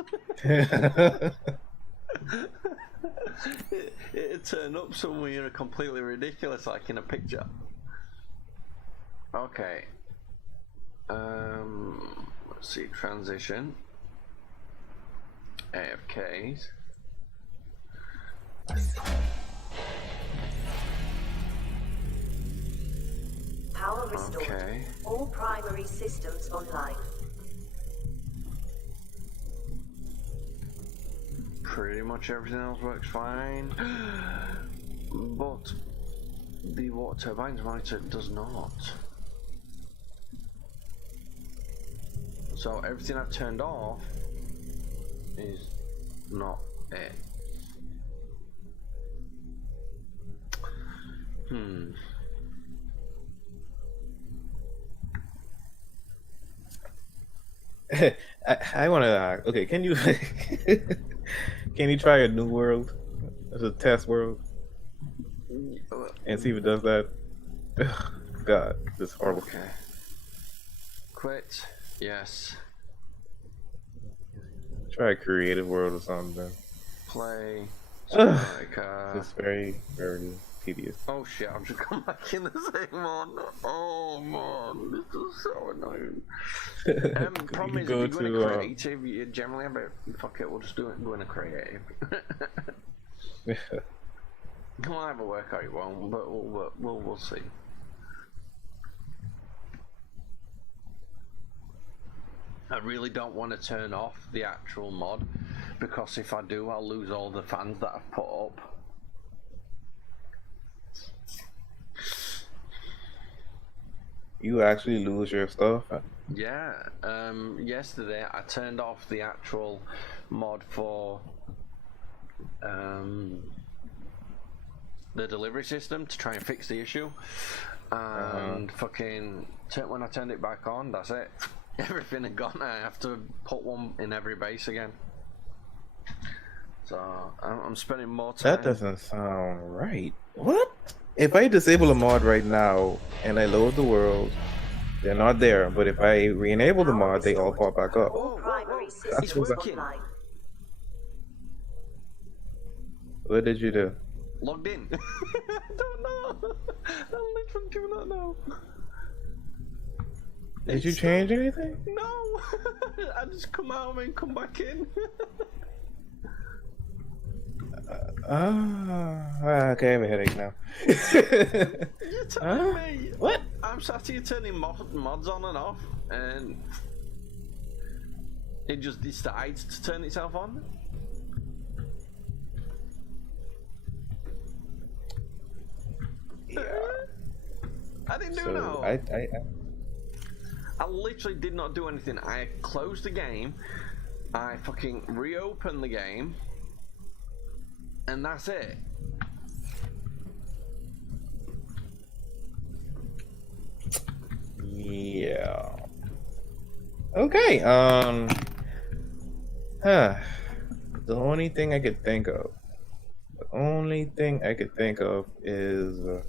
It'd turn up somewhere completely ridiculous, like in a picture. Okay. Let's see, transition. AFKs. Power restored. Okay. All primary systems online. Pretty much everything else works fine. But the water turbines monitor does not. So everything I've turned off is not it. I want to. Okay, can you can you try a new world as a test world and see if it does that? Ugh, God, this is horrible. Okay. Quit. Yes. Try a creative world or something. Play. Ugh. Subnautica. It's very, very tedious. Oh shit, I've just come back in the same one. Oh man, this is so annoying. Problem is, if you go into creative, you generally have a fuck it, we'll just do it and go into creative. It might have a work out, it won't, but we'll see. I really don't want to turn off the actual mod, because if I do, I'll lose all the fans that I've put up. You actually lose your stuff? Yeah, yesterday I turned off the actual mod for the delivery system to try and fix the issue, and fucking when I turned it back on, that's it. Everything had gone. I have to put one in every base again. So I'm spending more time. That doesn't sound right. What? If I disable a mod right now and I load the world, they're not there. But if I re-enable the mod, they all pop back up. All primary systems It's working. online. What did you do? Logged in. I don't know. I literally do not know. Did you change anything? No. I just come out and come back in. Okay, I have a headache now. You're telling me. What? I'm sat here turning mods on and off, and it just decides to turn itself on. Yeah. I didn't do So no. I I literally did not do anything. I closed the game, I fucking reopened the game, and that's it. Yeah. Okay. The only thing I could think of. Is a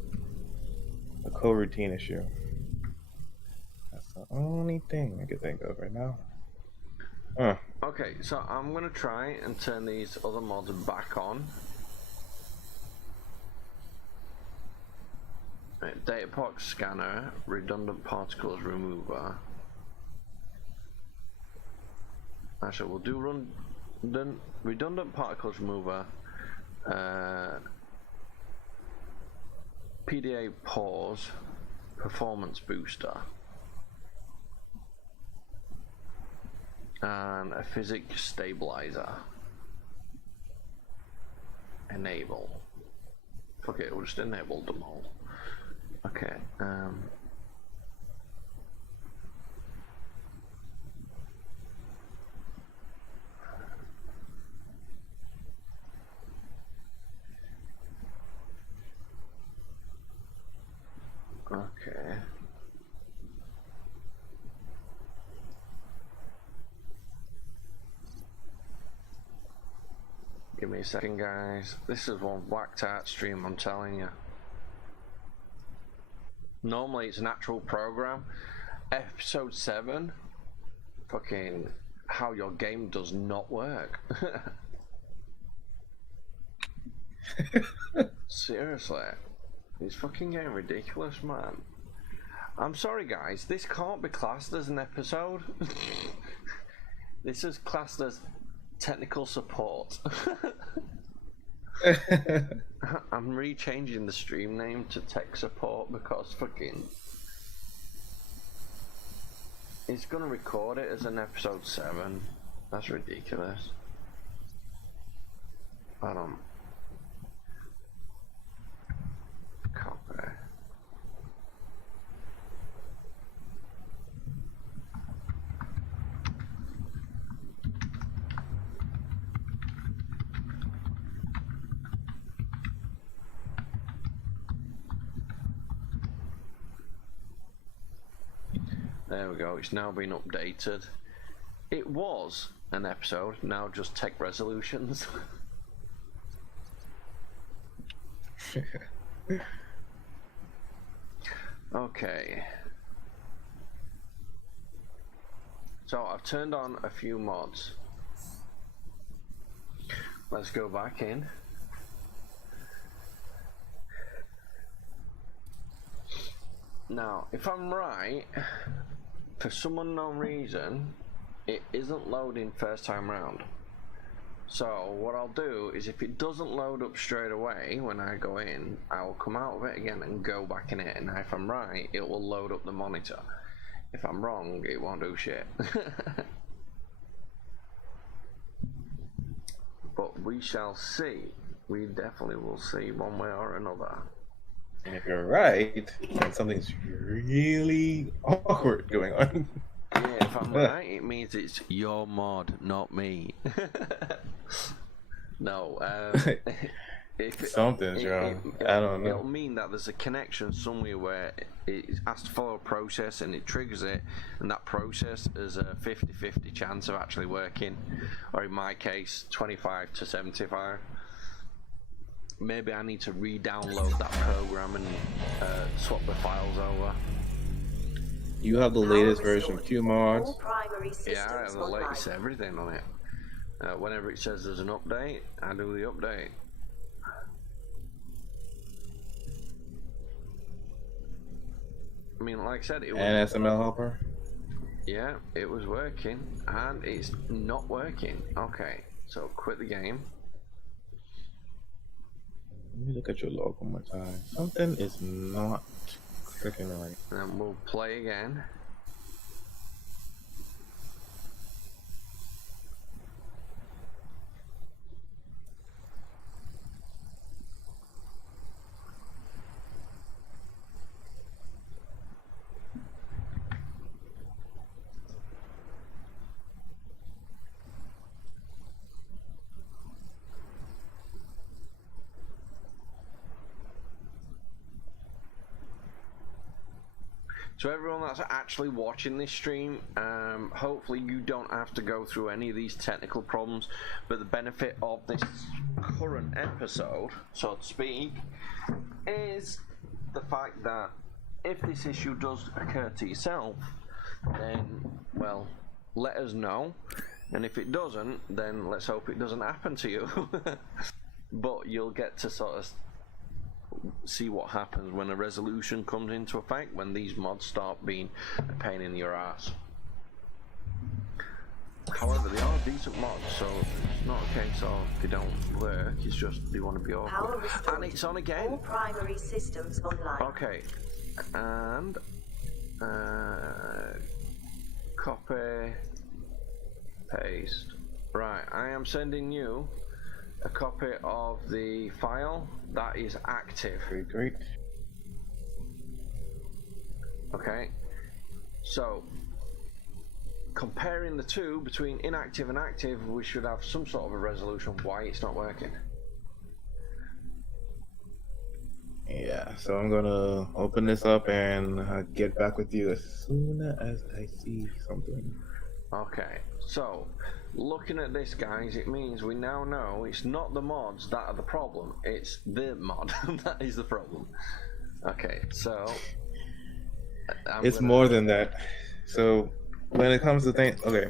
coroutine issue. That's the only thing I could think of right now. Okay, so I'm gonna try and turn these other mods back on. Right, data box scanner, redundant particles remover. Actually, we'll do redundant particles remover. PDA pause, performance booster, and a physics stabilizer. Enable. Okay, we'll just enable them all. Okay. Okay. Give me a second, guys. This is one whacked out stream, I'm telling you. Normally it's an actual program. Episode 7, fucking how your game does not work. Seriously. It's fucking getting ridiculous, man. I'm sorry, guys. This can't be classed as an episode. This is classed as technical support. I'm re-changing the stream name to tech support because fucking it's gonna record it as an episode 7. That's ridiculous. I don't copy. There we go, it's now been updated. it was an episode, now just tech resolutions. Okay. So I've turned on a few mods. Let's go back in. Now, if I'm right, for some unknown reason, it isn't loading first time round. So what I'll do is, if it doesn't load up straight away when I go in, I'll come out of it again and go back in it, and if I'm right, it will load up the monitor. If I'm wrong, it won't do shit. But we shall see. We definitely will see one way or another. And if you're right, then something's really awkward going on. Yeah, if I'm right, it means it's your mod, not me. No, Something's wrong. I don't know. It'll mean that there's a connection somewhere where it has to follow a process and it triggers it, and that process is a 50-50 chance of actually working, or in my case, 25 to 75. Maybe I need to re-download that program and swap the files over. You have the latest version of QMods. All primary Yeah, I have systems the online. latest everything on it. Whenever it says there's an update, I do the update. I mean, like I said, it was, And SML helper. yeah, it was working, and it's not working. Okay, so quit the game. Let me look at your log one more time. Something is not clicking right. And we'll play again. So everyone that's actually watching this stream, hopefully you don't have to go through any of these technical problems, but the benefit of this current episode, so to speak, is the fact that if this issue does occur to yourself, then, well, let us know, and if it doesn't, then let's hope it doesn't happen to you. But you'll get to sort of see what happens when a resolution comes into effect, when these mods start being a pain in your ass. However, they are decent mods, so it's not a case of they don't work, it's just they want to be Power awkward. restored. And it's on All again. primary systems online. Okay, and copy, paste. Right, I am sending you a copy of the file that is active. Very great. Okay, so comparing the two between inactive and active, we should have some sort of a resolution why it's not working. Yeah, so I'm gonna open this up and get back with you as soon as I see something. Okay, so looking at this, guys, it means we now know it's not the mods that are the problem, it's the mod that is the problem. Okay, so It's more than that. So when it comes to things, okay,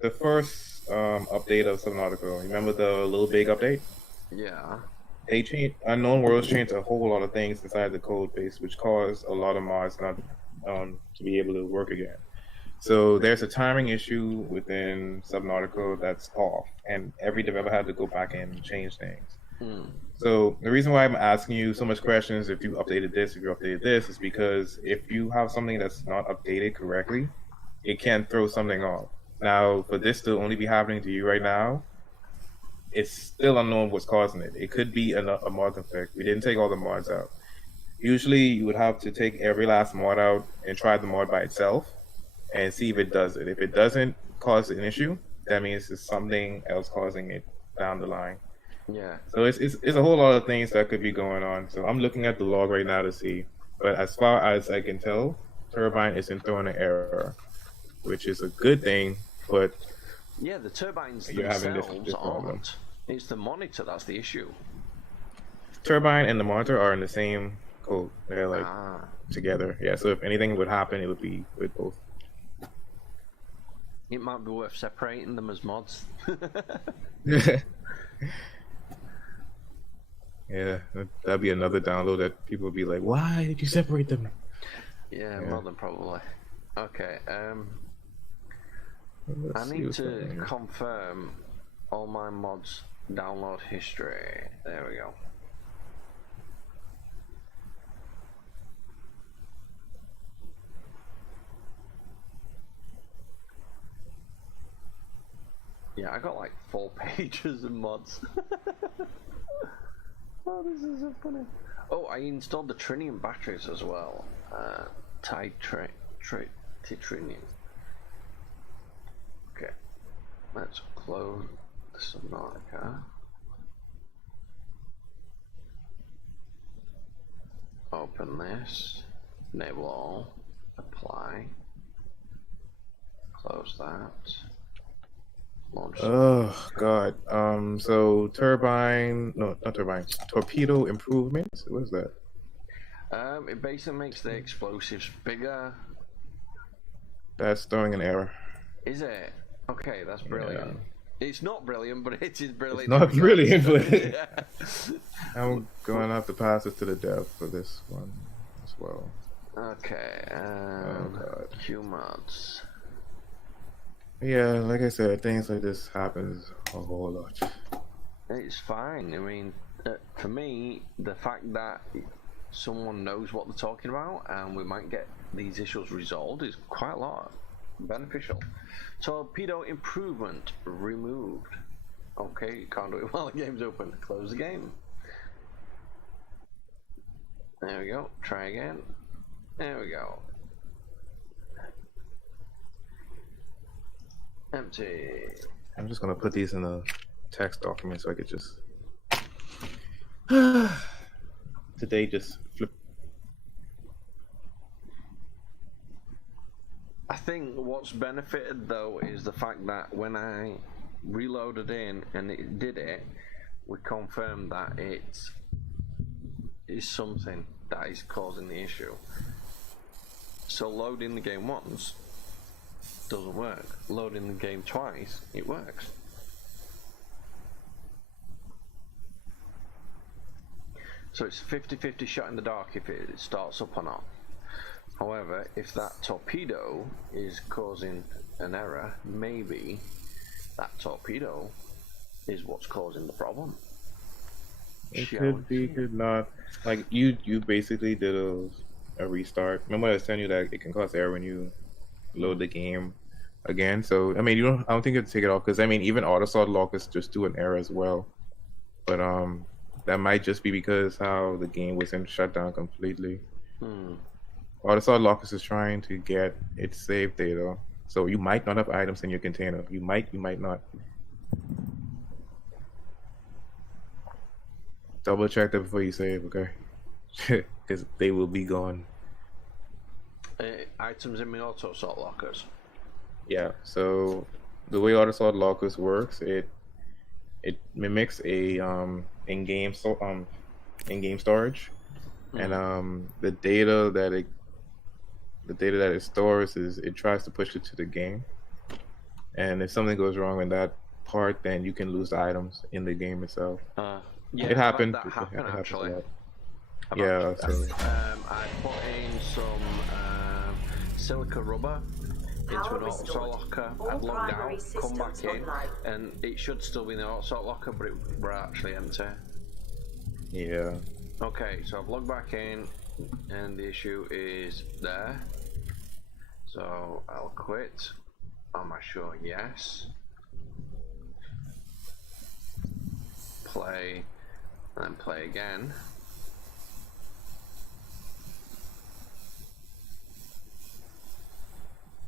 the first update of Subnautica, remember the little big update? Yeah. They changed, Unknown Worlds changed a whole lot of things inside the code base, which caused a lot of mods not to be able to work again. So there's a timing issue within Subnautica that's off, and every developer had to go back in and change things. So the reason why I'm asking you so much questions, if you updated this, if you updated this, is because if you have something that's not updated correctly, it can throw something off. Now, for this to only be happening to you right now, it's still unknown what's causing it. It could be a mod config. We didn't take all the mods out. Usually, you would have to take every last mod out and try the mod by itself and see if it does it. If it doesn't cause an issue, that means it's something else causing it down the line. Yeah. So it's a whole lot of things that could be going on. So I'm looking at the log right now to see. But as far as I can tell, Turbine isn't throwing an error, which is a good thing. But Yeah, the turbines You're having themselves this problem. aren't. It's the monitor that's the issue. Turbine and the monitor are in the same code. They're like Ah. together. Yeah. So if anything would happen, it would be with both. It might be worth separating them as mods. Yeah, that'd be another download that people would be like, "Why did you separate them?" Yeah, more than probably. Okay, Let's I see need what's going to on here. confirm all my mods download history. There we go. Yeah, I got like 4 pages of mods. Oh, this is so funny. Oh, I installed the tritium batteries as well. Titrinium. Okay, let's close the Subnautica. Open this. Enable all. Apply. Close that. Launch. Oh God. So turbine, no, not turbine. Torpedo improvements. What is that? It basically makes the explosives bigger. That's throwing an error. Is it? Okay, that's brilliant. It's not brilliant, but it is brilliant. It's not brilliant, but Yeah. I'm going to have to pass this to the dev for this one as well. Okay, God. Q mods. Yeah, like I said, things like this happens a whole lot. It's fine. I mean, for me, the fact that someone knows what they're talking about and we might get these issues resolved is quite a lot beneficial. Torpedo improvement removed. Okay, you can't do it while the game's open. Close the game. There we go. Try again. There we go. Empty. I'm just gonna put these in a text document so I could just today just flip. I think what's benefited though is the fact that when I reloaded in and it did it, we confirmed that it is something that is causing the issue. So loading the game once doesn't work. Loading the game twice, it works. So it's 50-50 shot in the dark if it starts up or not. However, if that torpedo is causing an error, maybe that torpedo is what's causing the problem. It could be, could not. Like you basically did a restart. Remember I was telling you that it can cause error when you load the game again. So I mean, I don't think you have to take it off because I mean, even autosort lockers just do an error as well. But that might just be because how the game was in shutdown completely. Autosort lockers is trying to get its save data, so you might not have items in your container. You might not. Double check that before you save, okay? Because they will be gone. Items in my autosort lockers. Yeah. So the way autosort lockers works, it mimics a in-game storage, and the data that it stores is it tries to push it to the game, and if something goes wrong in that part, then you can lose the items in the game itself. Yeah, It happened. That happened It happens a actually. lot. Yeah. So I put in some silica rubber into Power an autosort restored. locker. All I've logged primary out, come back systems in, online. and it should still be in the autosort locker, but we're actually empty. yeah. Okay, so I've logged back in, and the issue is there. So I'll quit. Am I sure? Yes. Play, and then play again.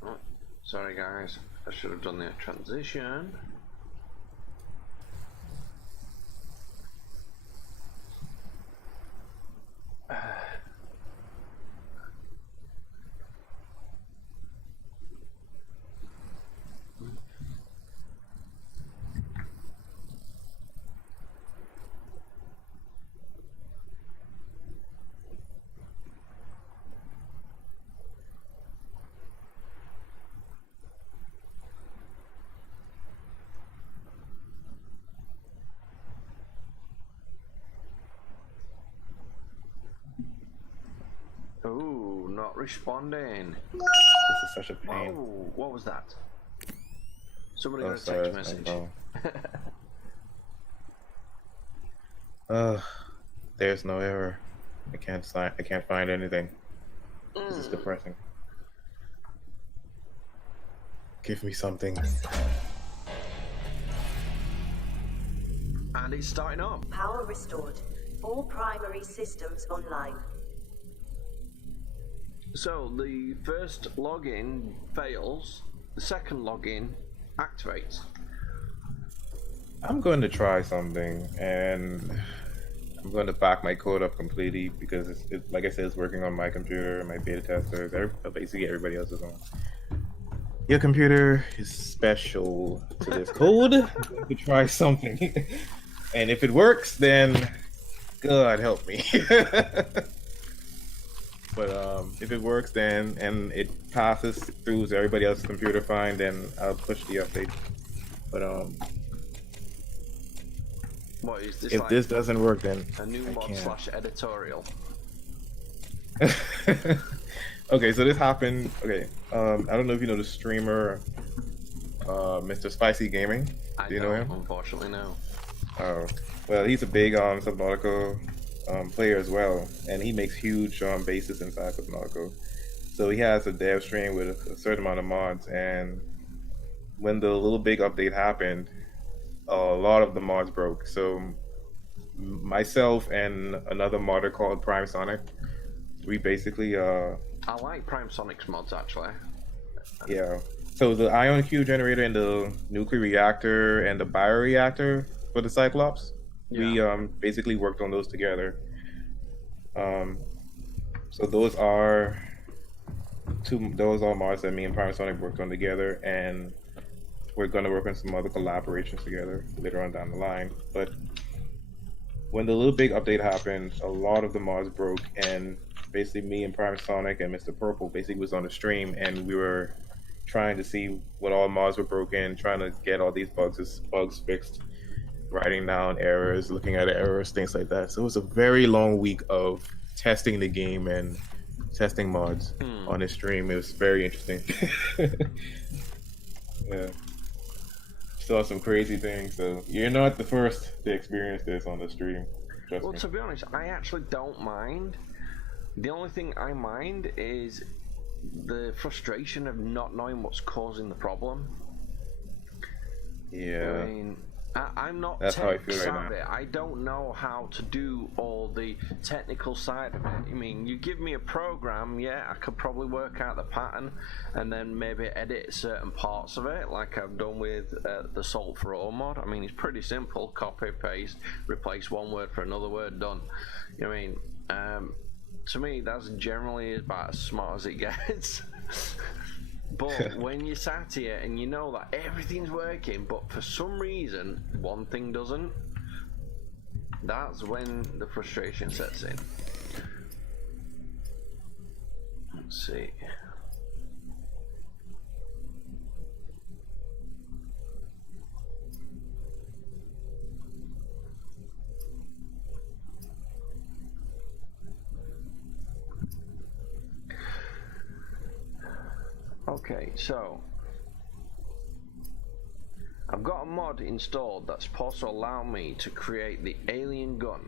Oh, sorry guys, I should have done the transition. Ooh, not responding. This is such a pain. Oh, what was that? Somebody Oh, got a sorry, text that's my message. phone. There's no error. I can't find anything. This is depressing. Give me something. And it's starting up. Power restored. All primary systems online. So the first login fails, the second login activates. I'm going to try something, and I'm going to back my code up completely because it's like I said, it's working on my computer, my beta testers, basically everybody else's on. Your computer is special to this code. I'm going to try something, and if it works, then God help me. But if it works, then and it passes through to everybody else's computer fine, then I'll push the update. But What is this? if like this doesn't work, then a new I mod can't. / editorial. Okay, so this happened. Okay, I don't know if you know the streamer, Mr. Spicy Gaming. I Do you know him? Unfortunately, no. Oh, well, he's a big Subnautica player as well, and he makes huge bases inside Subnautica. So he has a dev stream with a certain amount of mods, and when the little big update happened, a lot of the mods broke. So myself and another modder called Prime Sonic, we basically I like Prime Sonic's mods actually. yeah. So the ion Q generator and the nuclear reactor and the bioreactor for the Cyclops, we basically worked on those together. So those are mods that me and Prime Sonic worked on together, and we're gonna work on some other collaborations together later on down the line. But when the little big update happened, a lot of the mods broke, and basically me and Prime Sonic and Mr. Purple basically was on the stream, and we were trying to see what all mods were broken, trying to get all these bugs fixed, writing down errors, looking at errors, things like that. So it was a very long week of testing the game and testing mods on the stream. It was very interesting. Yeah. Saw some crazy things, so you're not the first to experience this on the stream. Trust Well, me. to be honest, I actually don't mind. The only thing I mind is the frustration of not knowing what's causing the problem. Yeah. I mean, I'm not That's how I tech feel right savvy. now. I don't know how to do all the technical side of it. I mean, you give me a program, yeah, I could probably work out the pattern and then maybe edit certain parts of it, like I've done with the Salt for All mod. I mean, it's pretty simple: copy, paste, replace one word for another word, done. You know what I mean? To me, that's generally about as smart as it gets. But when you're sat here and you know that everything's working, but for some reason one thing doesn't, that's when the frustration sets in. Let's see. Okay, so I've got a mod installed that's supposed to allow me to create the alien gun,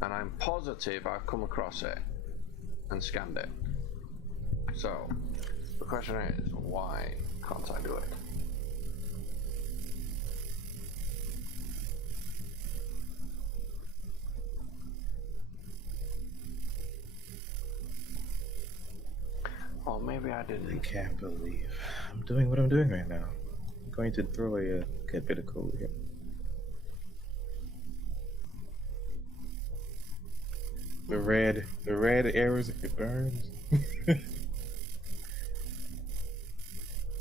and I'm positive I've come across it and scanned it. So the question is, why can't I do it? Or maybe I I didn't. can't believe I'm doing what I'm doing right now. I'm going to throw away a bit of code here. The red arrows, it burns.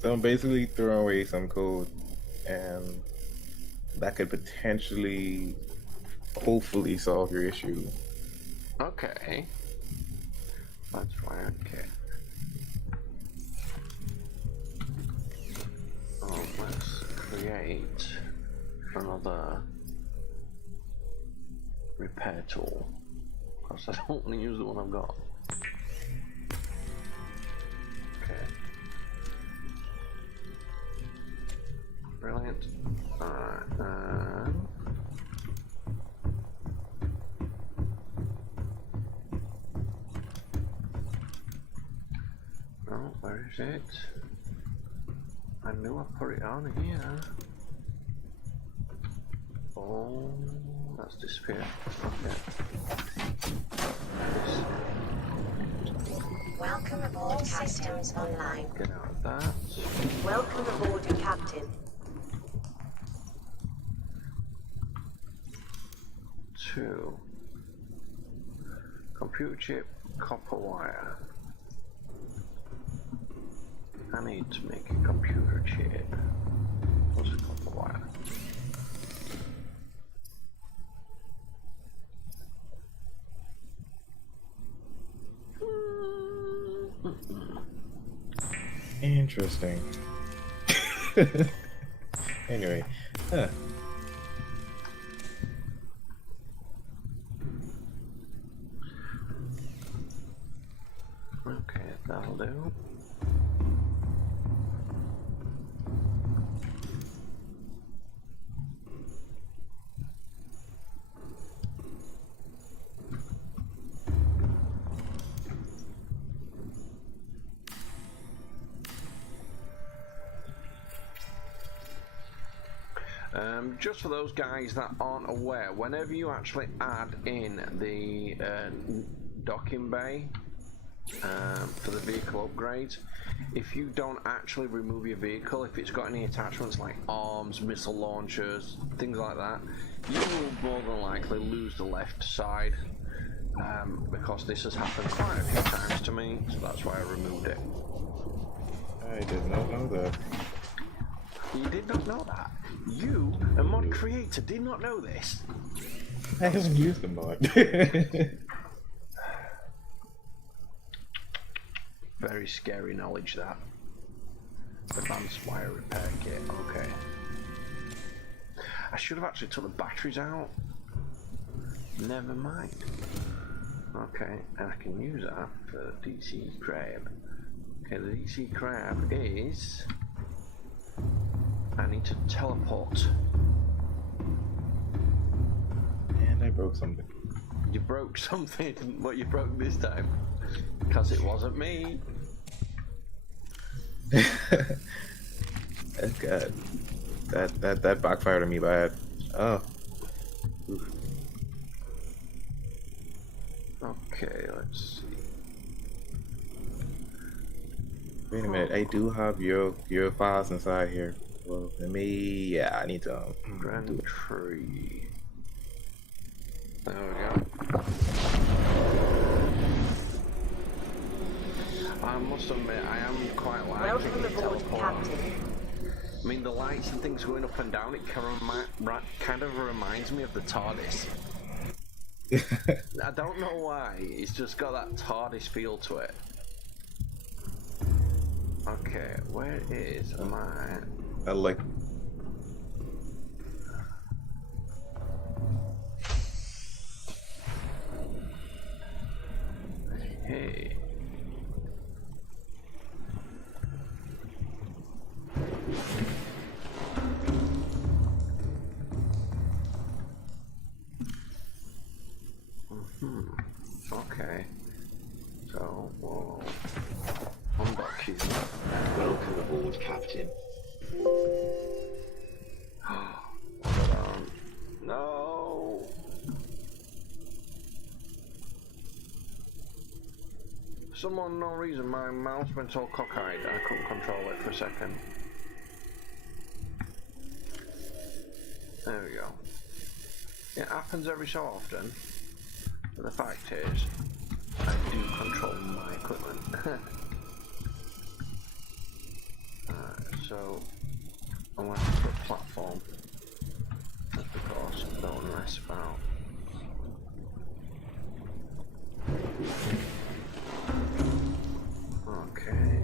So I'm basically throwing away some code, and that could potentially, hopefully, solve your issue. Okay. That's fine, okay. Let's create another repair tool, because I don't want to use the one I've got. Brilliant. Alright, oh, where is it? I knew I put it on here. Oh, that's disappeared. Okay. Welcome aboard, systems online. Get out of that. Welcome aboard, Captain. 2. Computer chip, copper wire. I need to make a computer chip. What's a copper wire? Interesting. Anyway, Okay, that'll do. Just for those guys that aren't aware, whenever you actually add in the docking bay for the vehicle upgrades, if you don't actually remove your vehicle, if it's got any attachments like arms, missile launchers, things like that, you will more than likely lose the left side, because this has happened quite a few times to me, so that's why I removed it. I did not know that. You did not know that? You, a mod creator, did not know this? I haven't used the mod. Very scary knowledge, that. Advanced wire repair kit, okay. I should have actually took the batteries out. Never mind. Okay, and I can use that for the DC crab. Okay, the DC crab is... I need to teleport. And I broke something. You broke something. What you broke this time? Because it wasn't me. God. That backfired on me bad. Oh. Oof. Okay, let's see. Wait a minute, I do have your files inside here. Well, let me. Yeah, I need to. Grand tree. There we go. I must admit, I am quite liking Welcome the aboard, teleport. Captain. I mean, the lights and things going up and down, it kind of reminds me of the TARDIS. I don't know why, it's just got that TARDIS feel to it. Okay, where is my... I like. Hey. Okay. So, we'll undock you. Welcome aboard, Captain. No. For some unknown reason, my mouse went all cockeyed and I couldn't control it for a second. There we go. It happens every so often, but the fact is, I do control my equipment. Alright, so I want to put a platform, just because I don't want to mess about. Okay.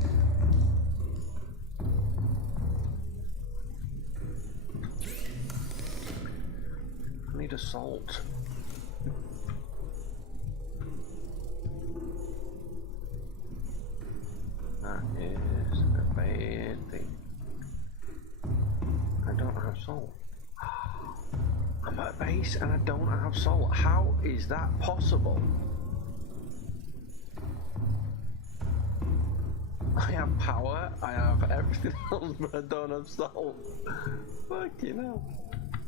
I need a salt. That is a bad thing. I ice and I don't have salt. How is that possible? I have power, I have everything else, but I don't have salt. Fucking hell.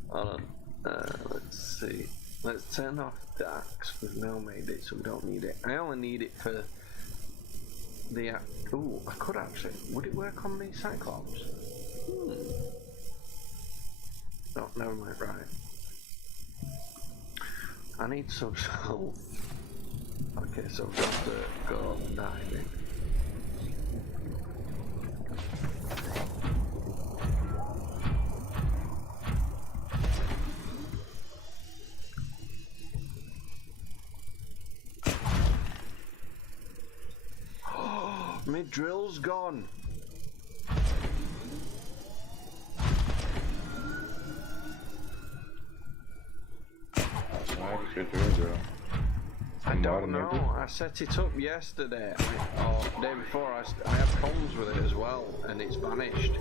Hold on. Let's see. Let's turn off the axe. We've now made it, so we don't need it. I only need it for the axe. Ooh, I could actually. Would it work on the Cyclops? No, never mind. Right. I need some salt. Okay, so I've got to go diving. My drill's gone. Why did your drill go? I don't know. I set it up yesterday, or the day before. I had problems with it as well, and it's vanished.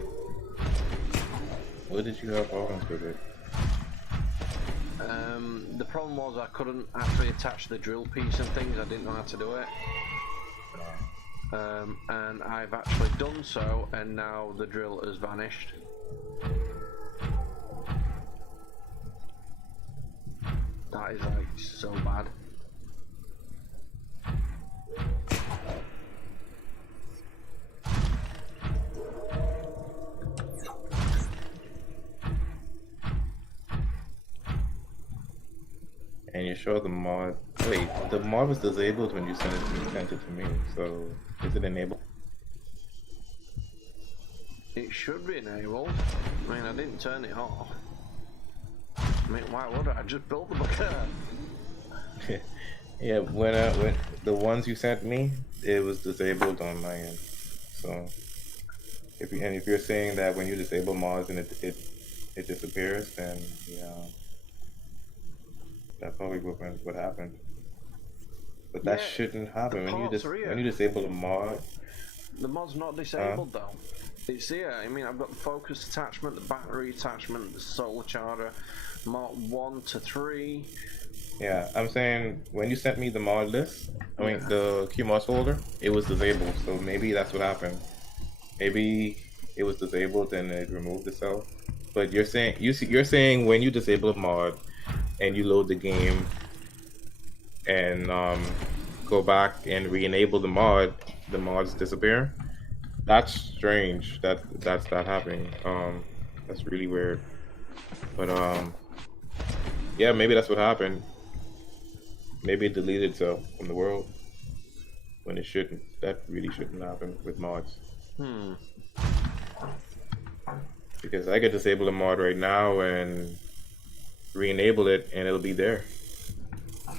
What did you have problems with it? The problem was I couldn't actually attach the drill piece and things. I didn't know how to do it. And I've actually done so, and now the drill has vanished. That is like so bad. And you show the mod. Wait, the mod was disabled when you sent it to me. So is it enabled? It should be enabled. I mean, I didn't turn it off. I mean, why would I? I just built the car. Yeah, when the ones you sent me, it was disabled on my end. So if you're saying that when you disable mods and it disappears, then yeah, that's probably what happened. But that shouldn't happen when you disable a mod. The mod's not disabled though. It's here. I mean, I've got the focus attachment, the battery attachment, the solar charger, mod 1 to 3. Yeah, I'm saying when you sent me the mod list, I mean the QMOS folder, it was disabled. So maybe that's what happened. Maybe it was disabled and it removed itself. But you're saying when you disable a mod and you load the game and go back and re-enable the mods disappear. That's strange. That's happening. That's really weird. But yeah, maybe that's what happened. Maybe it deleted itself from the world when it shouldn't. That really shouldn't happen with mods. Because I could disable a mod right now and re-enable it, and it'll be there. I'm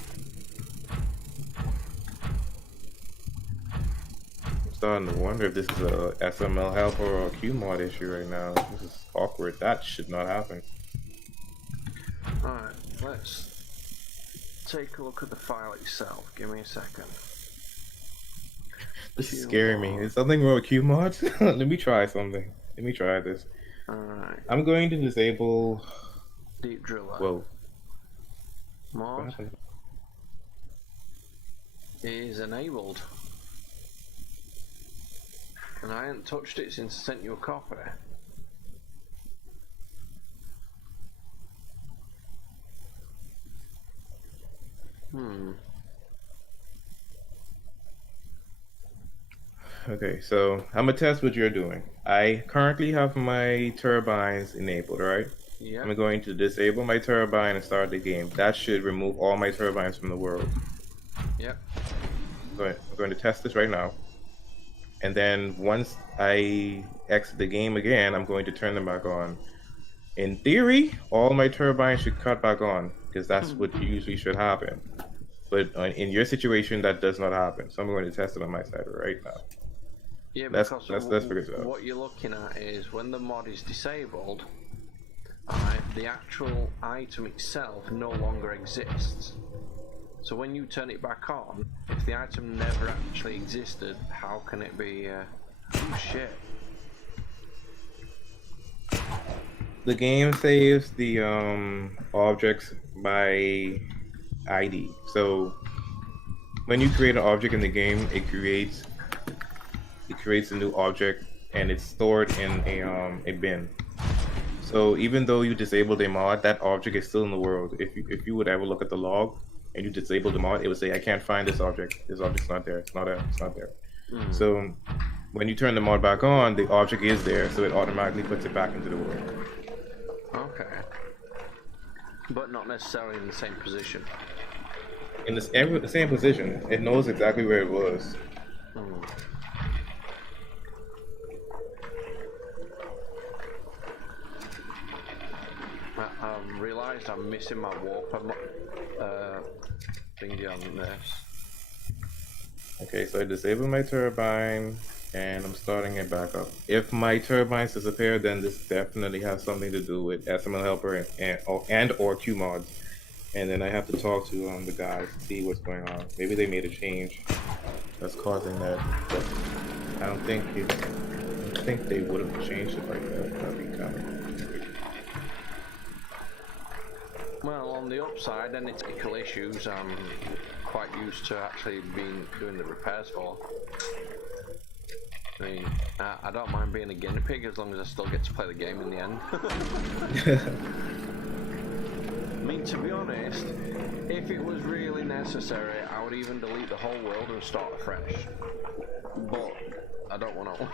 starting to wonder if this is a SML helper or a QMod issue right now. This is awkward. That should not happen. Alright, let's take a look at the file itself. Give me a second. This is scaring me. Is something wrong with QMods? Let me try something. Let me try this. Alright. I'm going to disable... Deep driller. Whoa. Mod is enabled. And I haven't touched it since I sent you a copy. Okay, so I'm gonna test what you're doing. I currently have my turbines enabled, right? Yeah. I'm going to disable my turbine and start the game. That should remove all my turbines from the world. Yep. I'm going to test this right now. And then once I exit the game again, I'm going to turn them back on. In theory, all my turbines should cut back on, because that's what usually should happen. But in your situation, that does not happen. So I'm going to test it on my side right now. Yeah, Let's because figure this out. what you're looking at is when the mod is disabled, the actual item itself no longer exists. So when you turn it back on, if the item never actually existed, how can it be? Oh shit! the game saves the objects by ID. So when you create an object in the game, it creates a new object and it's stored in a bin. So even though you disabled a mod, that object is still in the world. If you would ever look at the log and you disable the mod, it would say, I can't find this object. This object's not there. It's not there. So when you turn the mod back on, the object is there, so it automatically puts it back into the world. Okay. But not necessarily in the same position. In the same position, it knows exactly where it was. I've realised I'm missing my warper thingy on this. Okay, so I disabled my turbine, and I'm starting it back up. If my turbines disappear, then this definitely has something to do with SML helper and or Q mods. And then I have to talk to the guys to see what's going on. Maybe they made a change that's causing that. But I don't think they would have changed it like that. That'd be kind of. Well, on the upside, any technical issues I'm quite used to actually doing the repairs for. I mean, I don't mind being a guinea pig as long as I still get to play the game in the end. I mean, to be honest, if it was really necessary, I would even delete the whole world and start afresh. But I don't want to.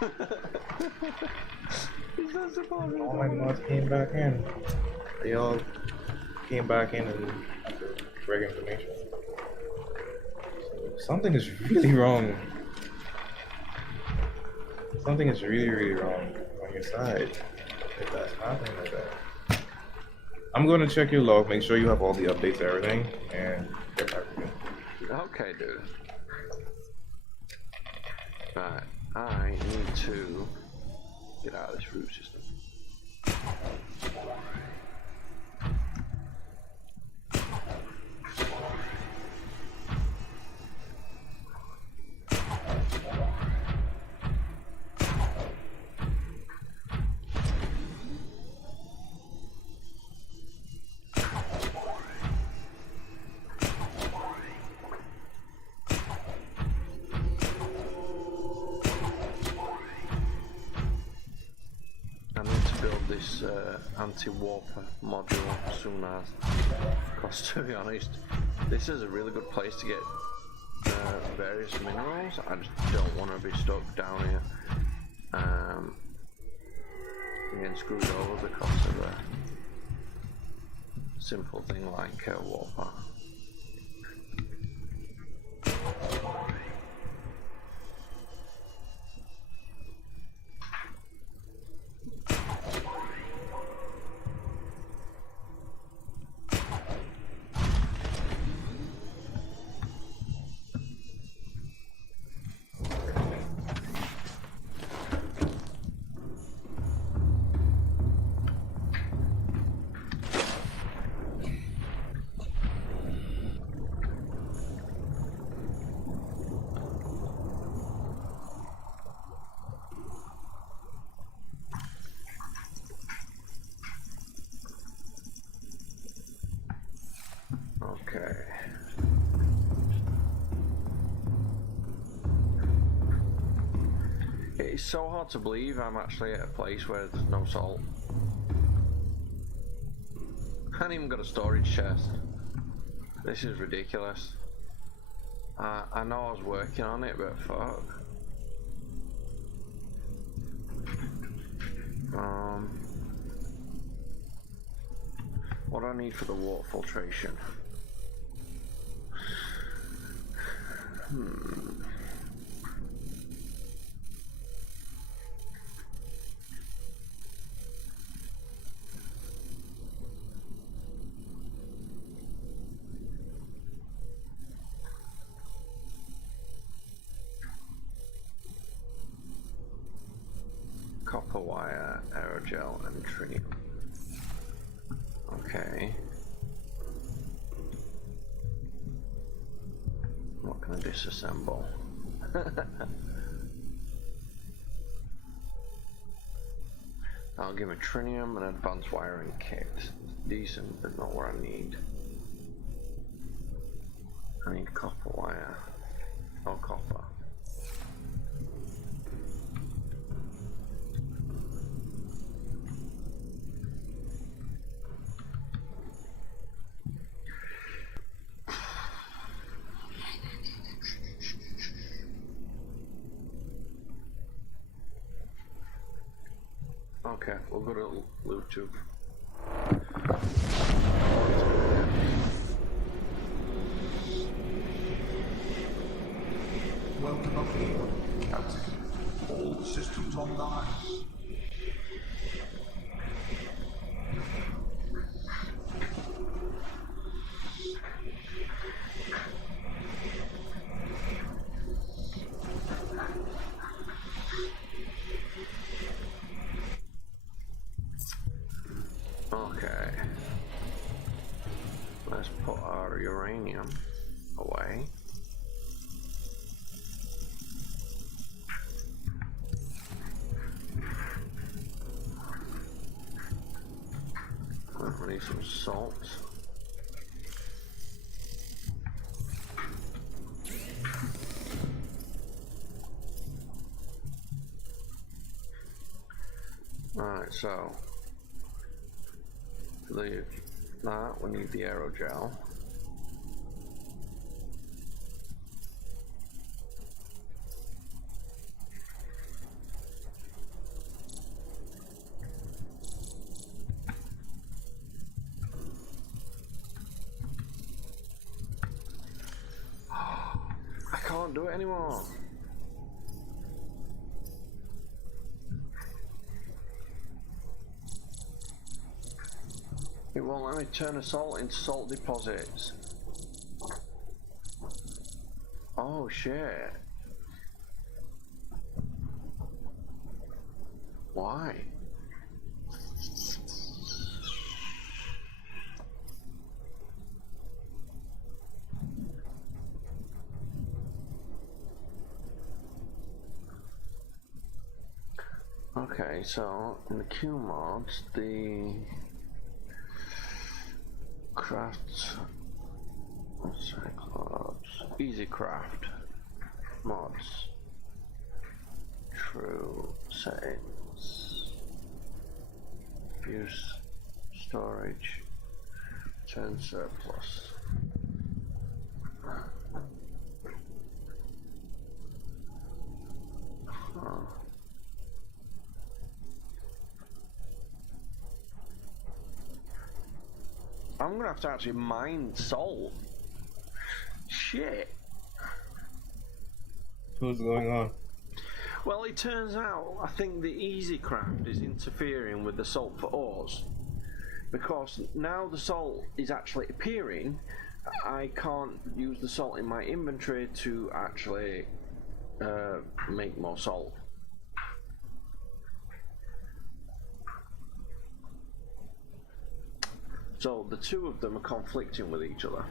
All my mods came back in. They all came back in and break information. So something is really wrong. Something is really, really wrong on your side if that's happening like that. I'm going to check your log, make sure you have all the updates and everything, and get back to you. Okay, dude. Right, I need to get out of this root system. This anti-warper module soon as, because to be honest, this is a really good place to get various minerals. I just don't want to be stuck down here getting screwed over because of a simple thing like warper. Okay. It's so hard to believe I'm actually at a place where there's no salt. I haven't even got a storage chest. This is ridiculous. I know I was working on it, but fuck. What do I need for the water filtration? Copper wire, aerogel, and trinium. Okay. What can I disassemble? I'll give me trinium and advanced wiring kit. Decent, but not what I need. I need copper wire. Or copper. Okay, we'll go to loot tube. Welcome aboard, Captain. All systems online. Okay. Let's put our uranium away. We need some salt. Alright, so leave that, we need the aerogel. I can't do it anymore. It won't let me turn a salt into salt deposits. Oh shit. Why? Okay, so in the Q mods, the craft, Cyclops, easy craft mods, true settings, use storage, turn surplus. Huh. I'm gonna have to actually mine salt. Shit. What's going on? Well, it turns out I think the easy craft is interfering with the salt for ores. Because now the salt is actually appearing, I can't use the salt in my inventory to actually make more salt. So the two of them are conflicting with each other.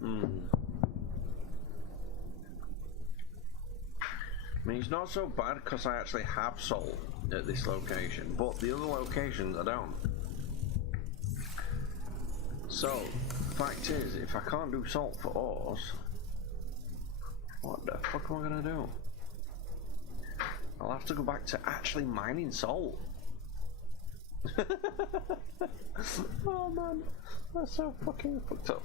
I mean, it's not so bad because I actually have salt at this location, but the other locations I don't. So, fact is, if I can't do salt for ores, what the fuck am I gonna do? I'll have to go back to actually mining salt. Oh man, that's so fucking fucked up.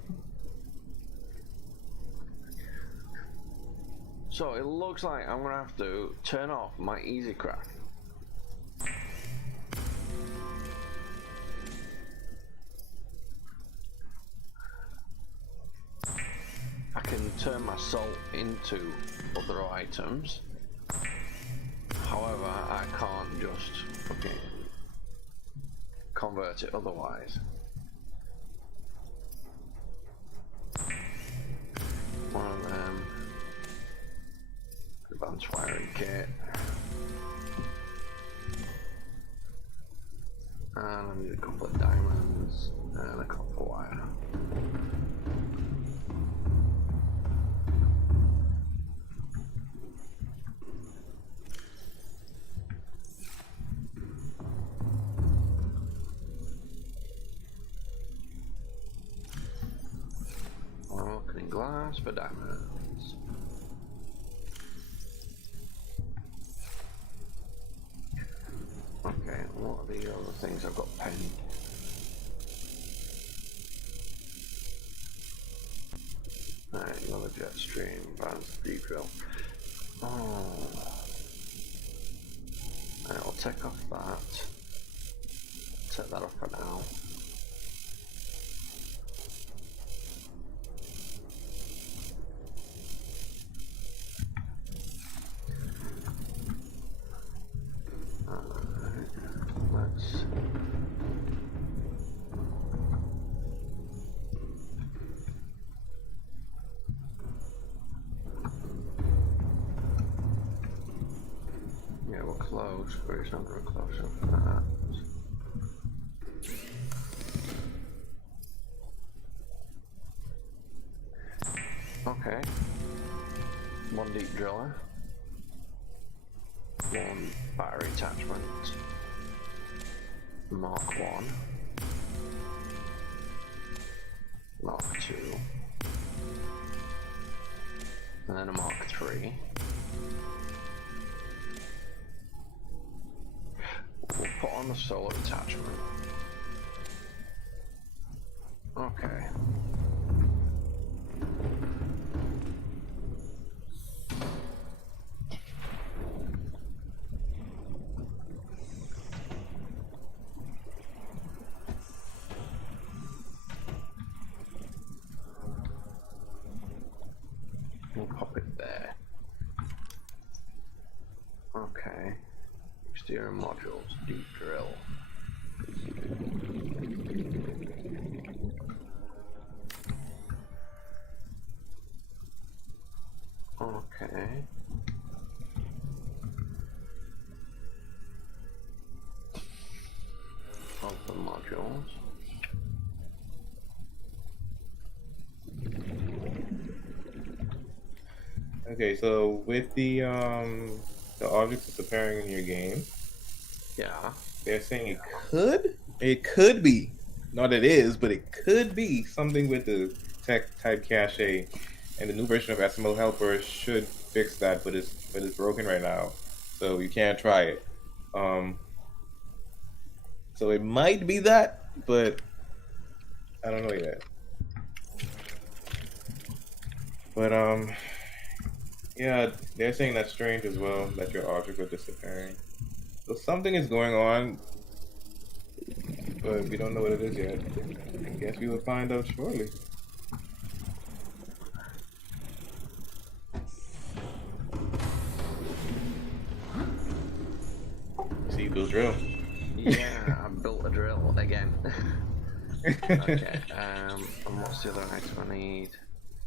So it looks like I'm gonna have to turn off my easy craft. I can turn my salt into other items. However, I can't just fucking convert it otherwise. One of them. Advanced wiring kit. And I need a couple of diamonds and a copper wire. Ask for diamonds. Okay, what are the other things I've got penned? Alright, another jet stream, advanced deep drill. Oh. Right, I'll take off that. Take that off for now. Let's. Yeah, we're close, but it's not very close enough for that. Okay. One deep driller. One battery attachment. Mark 1. Mark 2. And then a Mark 3. We'll put on the solar attachment. Okay. We'll pop it there. Okay. Exterior modules, deep drill. Okay. Open modules. Okay, so with the objects disappearing in your game, Yeah. they're saying it could be, not it is, but it could be something with the tech type cache, and the new version of SMO Helper should fix that, but it's broken right now, so you can't try it. So it might be that, but I don't know yet. But yeah, they're saying that's strange as well, that your objects are disappearing. So something is going on, but we don't know what it is yet. I guess we will find out shortly. See, those drill. Yeah, I built a drill again. Okay, and what's the other item I need?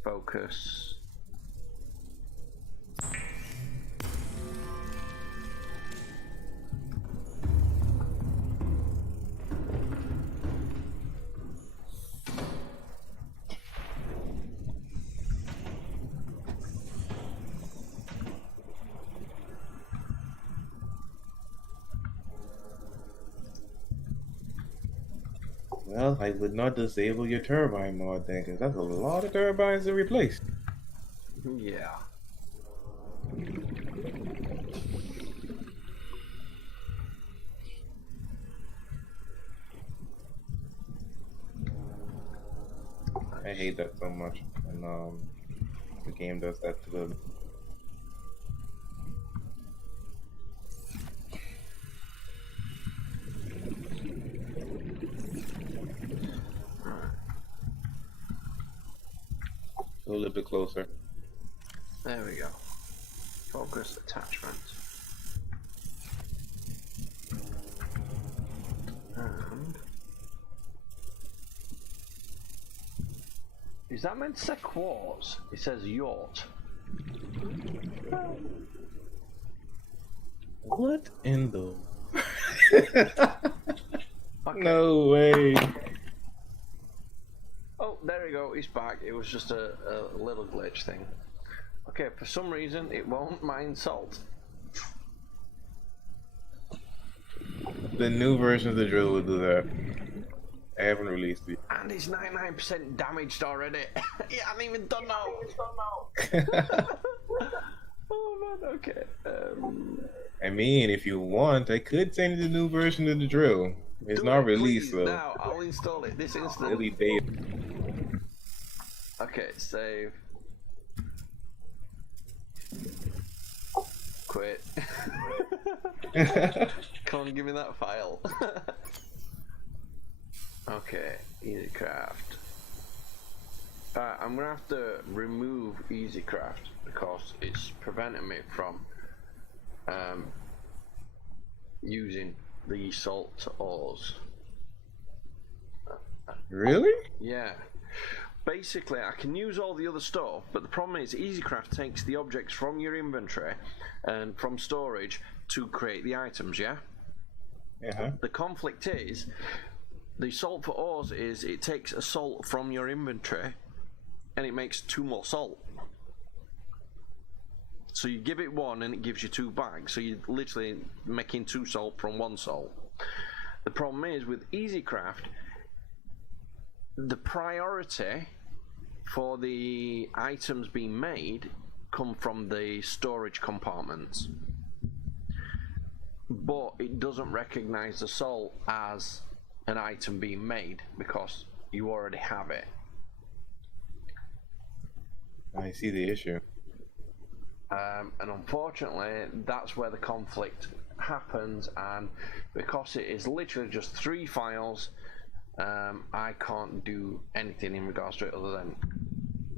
Focus. Well, I would not disable your turbine mod then, because that's a lot of turbines to replace. Yeah. I hate that so much, and the game does that to the. A little bit closer. There we go. Focus attachment. And is that meant to say quartz? It says yacht. What in the? Okay. No way. Oh, there we go, he's back. It was just a little glitch thing. Okay, for some reason it won't mine salt. The new version of the drill will do that. I haven't released it. And it's 99% damaged already. Yeah, I haven't even done that. Oh man, okay. I mean, if you want, I could send you the new version of the drill. It's not released, though. Now, I'll install it this instant. Really beta. Okay, save. Quit. Come on, give me that file. Okay, EasyCraft. I'm gonna have to remove EasyCraft because it's preventing me from using the salt ores. Really? Yeah. Basically, I can use all the other stuff, but the problem is EasyCraft takes the objects from your inventory and from storage to create the items, yeah? Yeah. The conflict is, the salt for ores is it takes a salt from your inventory and it makes 2 more salt. So you give it 1 and it gives you 2 bags, so you're literally making 2 salt from 1 salt. The problem is with EasyCraft, the priority for the items being made come from the storage compartments, but it doesn't recognize the salt as an item being made because you already have it. I see the issue. And unfortunately that's where the conflict happens, and because it is literally just 3 files, I can't do anything in regards to it other than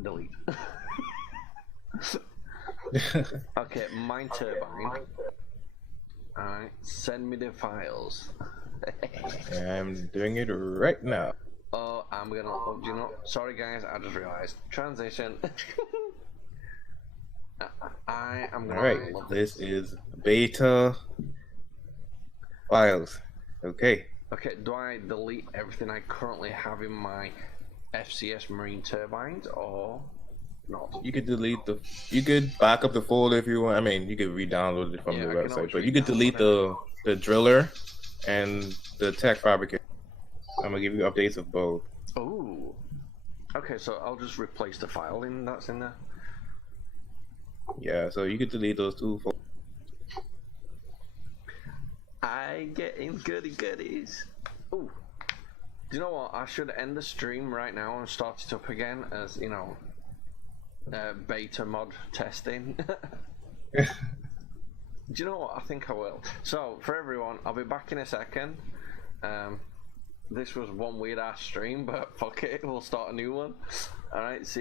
delete. Okay, mine turbine. Alright, send me the files. I'm doing it right now. Oh, I'm gonna, do you know, sorry guys, I just realized. Transition. I am gonna. Alright, this is beta files. Okay. Okay, do I delete everything I currently have in my FCS marine turbines or not? You could delete you could back up the folder if you want. I mean, you could re-download it from the website, but you could delete the driller and the tech fabricator. I'm gonna give you updates of both. Oh. Okay, so I'll just replace the file that's in there. Yeah, so you could delete those 2 folders. I get in goodies. Ooh. Do you know what? I should end the stream right now and start it up again as, you know, beta mod testing. Do you know what? I think I will. So, for everyone, I'll be back in a second. This was one weird ass stream, but fuck it, we'll start a new one. Alright, see you.